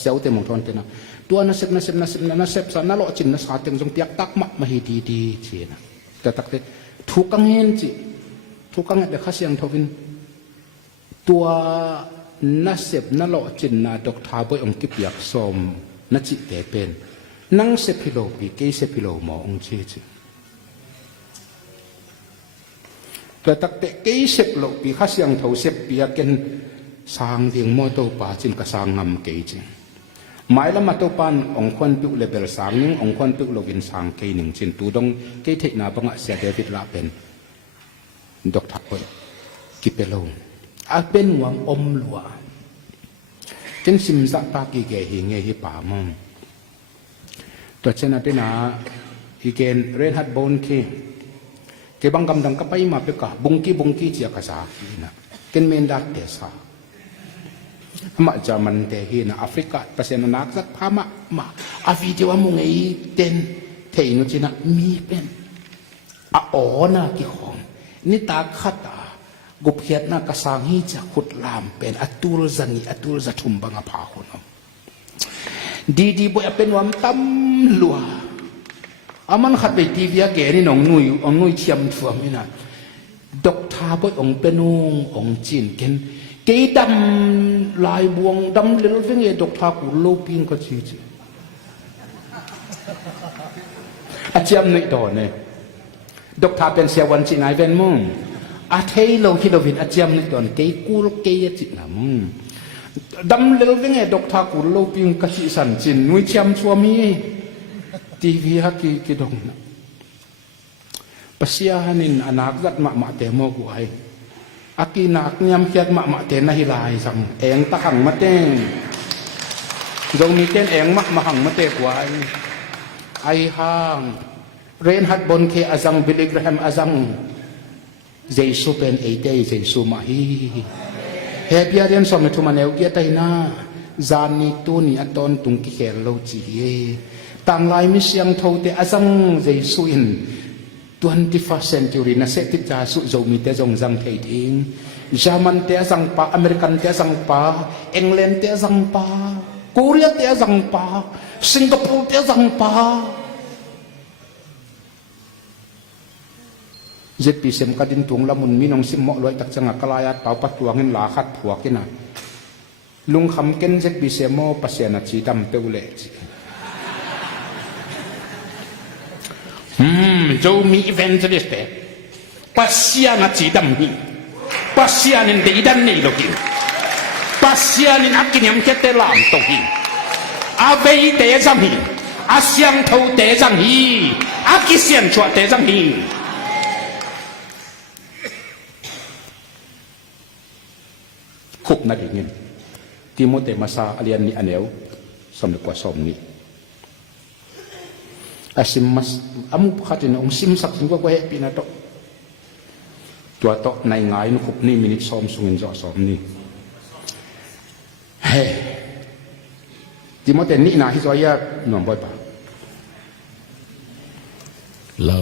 เช้าตินมงทนเต้นนะตัวน่าเสพสันน่าหล่อจินน่าสาตึงจงเตียกตักมาให้ดีๆจีนะแต่ตักเตถูกกังเงินจีถูกกังเงินเด็กข้าเสียงทวินตัวน่าเสพน่าหล่อจินน่าดอกทาบ่อยองกิบอยากสมน่าจิตเป็นนั่งเสพพิโลปีเกยเสพพิโลหมอองเจจิแต่ตักเตะเกยเสพโลปีข้าเสียงเท่าเสพปียกันสร้างเดียงมอโตป่าจินกระสางงำเกยจิหมายละมาโตปันองควันปิวเลเบลสางนิ่งองควันปิวโลกินสางเกยหนึ่งจินตูดงเกยเทนาบังเสียเดวิดละเป็นดอกทาบ่อยกิเปโลอาเป็นหวังอมหลัวจนสิมสักปากีเกหิเงหิป่ามองตัวเช่นนั้นนะอีเกนเรนฮัดบอนคีเกบังกำดังก็ไปมาเปกะบุงกี้เจียกษาคีนะ ken men dak te sa ma German te hi na Africa pasen nak zat phama ma a video wa mu ngei ten thei nu china mi pen a ona ki khom ni ta khata gup hiat na ka sang hi cha khut lam pen atul zani atul za thum banga pha khono di boy apen wam tam lua aman khat be tv ya ge ni nong nui thiam thuam ina dok tha boy ong penung ong chin ken ke dam lai buang dam lel veng e dok tha ku lo ping ko chi chi a chiam nei do ne dok tha pen sia wan chi nai ven mong a thei lo hi lo vin a chiam nei don ke kul ke ya chi na mong dam lel veng e dok tha ku lo ping ka chi san chin nui chiam chuami TV ha ki dong na pasiahanin anak zat ma te mo ku ai aki nak nyam khiat ma te na hilai sang eng ta hang ma te dong mi ten eng ma hang ma te ku ai hang ren hat bon ke azang Billy Graham azang Jesu pen ate Jesu ma hi hebia rian som thu ma neu kia tai na zan ni tu ni aton tung ki khel lo chi tang lai mi siang tho te azang Jesu in 21st century na se ti cha su zo mi te zong zang thei ding German te azang pa American te azang pa England te azang pa Korea te azang pa Singapore te azang pa ZP sem ka din tung lamun minong sim mo loi tak changa kalaya taw patuangin la khat phuakina lung kham ken ZP sem mo pasiana chi dam peule chi zo mi evangelist pasiana chi dam hi pasianin de idan nei lo ki pasianin akinyam kete lam to hi avei te zam hi asyang thau te zam hi akisian chwa te zam hi khúc na định Timote masa alian ni aneu som kwa som ni asim mas amu khatin ong sim sak sing ko he pina to tua to nai ngai nu khúc ni minute som sungin zo som ni he Timote ni na hi zo ya nom boy pa lo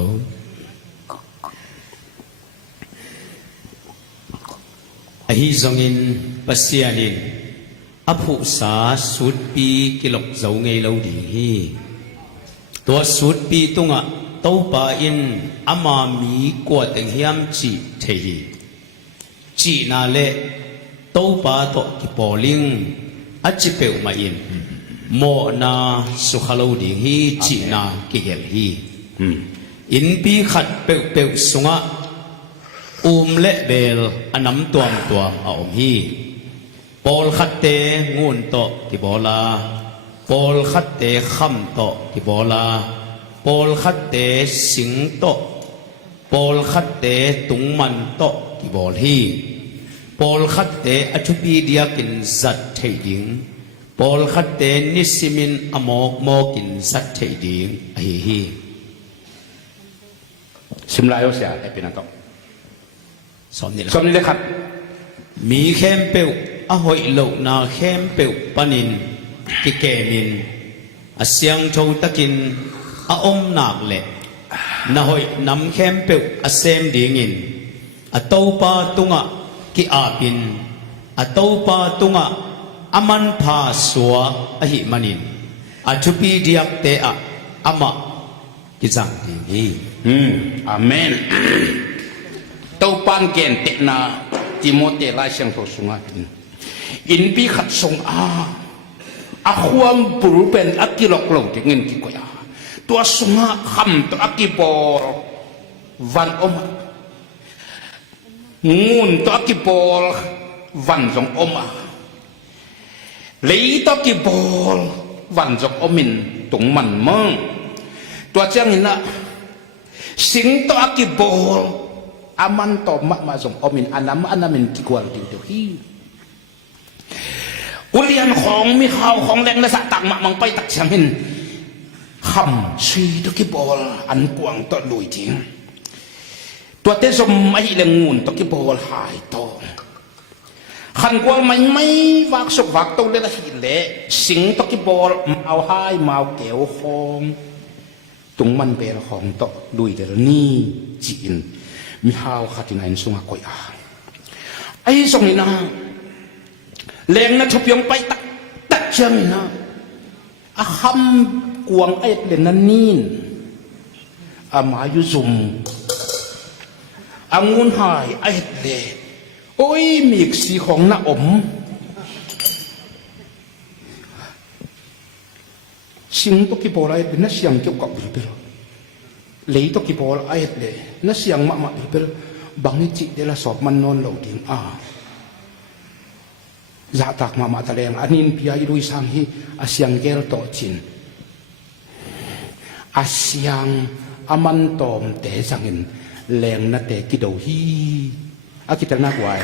ahi zongin pasianin aphu sa sut pi kilok zo ngei lo di hi to sut pi tunga to pa in ama mi ko teng hiam chi thei chi na le to pa to ki poling achi peu ma in mo na su khalo di hi chi na ki gel hi in pi khat peu sunga le bel anam tuam a om hi pol khatte ngun to ki bola pol khatte kham to ki bola pol khatte sing to pol khatte tungman to ki bol hi pol khatte achupi dia kin zat thei ding pol khatte nisimin amok mokin zat thei ding hi simla yo sia epina to som ni le khat mi khem peu a hoi lo na khem peu panin ki kemin asyang tho takin a om nak le na hoi nam khem peu a sem dingin a topa tunga ki apin a topa tunga aman pha suwa a hi manin a chupi diak te a ama ki jang dingi amen tàu pan gen te na Timote lai siang tho sunga in bi khat song a khuam puru pen akilok lo te ngin ki ko ya tua sunga kham to akipor van om ngun to akipor van jong oma lấy to akipor van jong omin tung man mong tua chang ina sing to akipor aman to ma zong omin anamin ki kwal ti to hi ulian khong mi khaw khong leng na sa tak ma mang pai tak chamin kham sui to ki bol an kuang to lui ting to te som mai leng ngun to ki bol hai to ขันกว่าไม่วักสุกวักตัวเล็กหินเละสิงตะกี้บอลเอาให้มาเกี่ยวคองตรงมันเป็นของโตลุยเดลนี่จีนมีหาวขัดในสุงกอยไอ้ส่งนี่นะแรงนะทุบยงไปตัดเชิงนี่นะอาคำกวงไอ้เดนนั่นนี่อามายุซุมอางุนหายไอ้เดโอ้ยมีกสีของน้าอมสิ่งตกี้บอลไอ้เป็นนักเสียงเกี่ยวกับบิลเบลเลยตกี้บอลไอ้เดนักเสียงมาบิลเบลบางนิจิเดลสอบมันนอนเหล่าดิ่งจะตักมาตะเลงอันนี้พิจารณาสังฮีอาเสียงเกลโตจินอาเสียงอามันตอมเตะสังหินแรงนัดเตะกิโดฮีอากิตนักไว้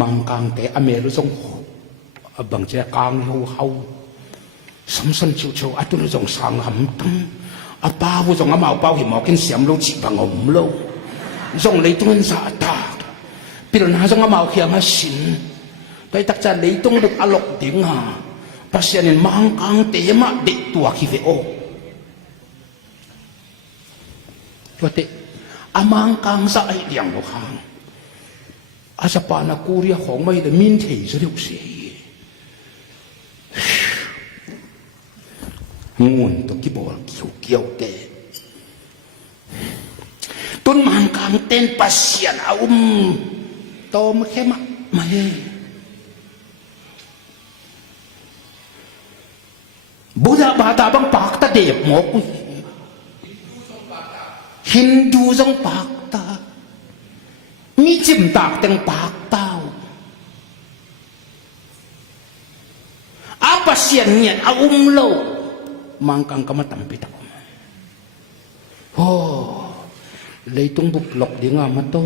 มังกังเตะอเมรุสงบางเจ้ากางหูเขาสมสันชิวชิวอัตุลสงสังหำตั้งอาป้าผู้สงอาเมาเป้าหิมอกินเสียมโลจิบังอมโลสงเลยตุ้งสาตาปีหน้าสงอาเมาเขียมาสินไปตักจะเลยตุ้งดึกอลกดิ่งหาภาษาเนี่ยมังกังเตะมาเด็กตัวขี้เฟโอว่าเตะอามังกังสะไอเดียงโลคังอาสปานากูเรียของไม่ได้มินเทจะเรียกเสียงูนตัวกี่บอลเกี่ยวเตะต้นมังกังเต้นปัสเซียนอาโตมาแค่มาเฮบุษบาตาบังปากตาเดียบหมกฮินดูจงปากตามีจิมตากเต็งปากเต้าapa sian niat lo mangkang kama tampi tak oh leitung buklok di nga mato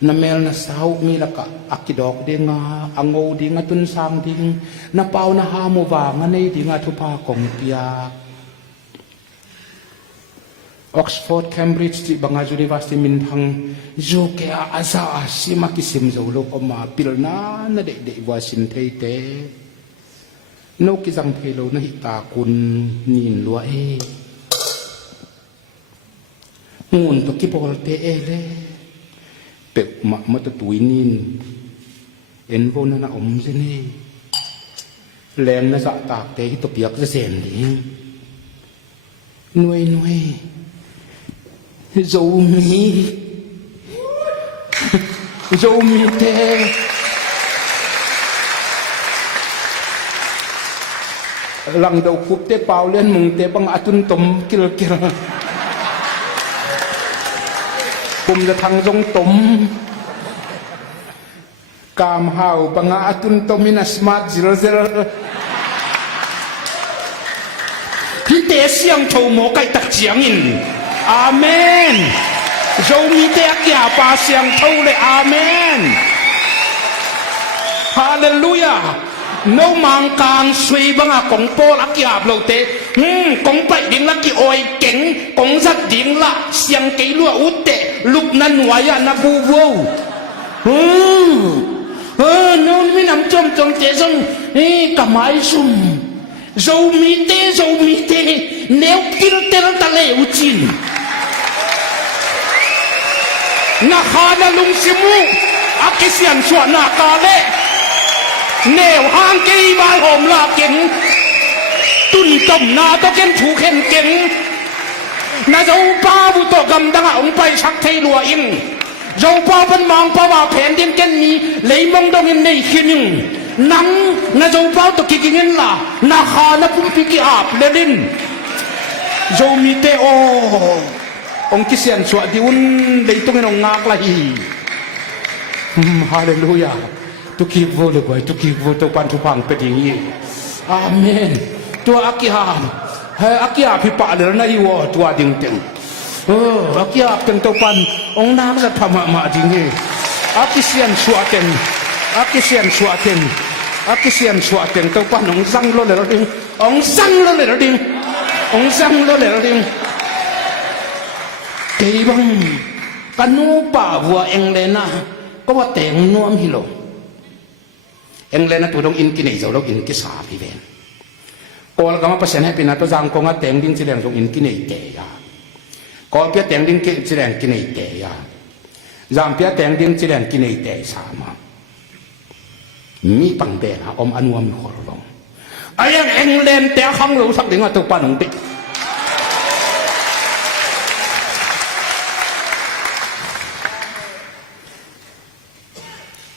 namel na sau mi laka akidok di nga ango di nga tun sang ding na pau na hamo wa nga nei di nga thupa kong pia Oxford Cambridge di banga University min thang zo ke asa si makisim zo lo oma pilna na de wasin thei te no ki jang phelo na hi ta kun nin lua e ngun to ki bol te e le pe ma to tuinin en vo na om se ne len na sa ta te hi to piak se sen li nuôi dấu mi te lăng đầu cúp te bao lên mùng te bằng atun tom kil cùngจะทางจงตมกามหาวบังอาตุนตมินัสมาจิโรเซลที่เตะเสียงโชว์หมอไก่ตักเสียงอินอาเมนโจมีเตะกี่อาปาเสียงโชว์เลยอาเมนฮาเลลูยาโนมังกางสวยบังอากงโปลักยาบเราเตะกงไปดิ้งลักกี่ออยเก่งกงสักดิ้งละเสียงเกลัวอุตเตะลุกนั้นวายนับบูวูนู่นมีน้ำจมจงเตะซงกะไม้ซุ่มโจมีเตเนื้อกิลเตลตะเลอุจินนาคานาลุงซิมูอากิเซียนสวนนากาเลเนวห้างกีบายหอมลาเก่งตุนต้มนาตะเก่งถูเข็นเก่งนาเจ้าป้าบุตรกำดังองไปชักไทยลัวอิงเจ้าป้าเป็นมองป้าว่าแผ่นดินเก่งนี้เลยมองดงอินในขี้นึงนังนาเจ้าป้าตะกี้กินล่ะนาคานาพุ่มพิกิอาบเลดินเจ้ามีเตโอองกิเซียนสวดดิวุนเลยต้องให้น้องงากละฮีฮาเลลูยาทุกขีโวเลยบ่อยทุกขีโวตัวปันทุพังเป็นอย่างนี้อาเมนตัวอากิฮามเฮ้อากิฮาพิปะเลยนะอีวอตัวดิ่งดิ่งอากิฮาเป็นตัวปันองน้ำจะทำมาดิ่งนี้อากิเซียนสวดเต็งอากิเซียนสวดเต็งอากิเซียนสวดเต็งตัวปันองซังโลเลยดิ่งองซังโลเลยดิ่งองซังโลเลยดิ่ง kay bang kanu pa buwa Englena ko wa teng nuam hilo Englena tudong in kinai zo lo in ki sa pi ben kol kama pasien happy na to jang ko nga teng ding chileng zo in kinai te ya ko pia teng ding ki chileng kinai te ya jam pia teng ding chileng kinai te sa ma mi pang be na om anuam hol long ayang England te khang lo sak ding to panong ti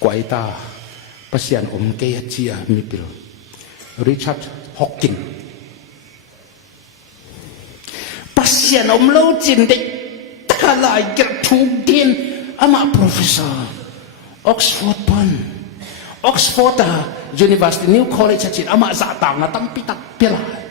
quay ta pasien ke chia mi pil Richard Hawkins pasien lo chin de ta lai ger thu din ama professor Oxford pan Oxford University New College chin ama za tang na tam pitak pila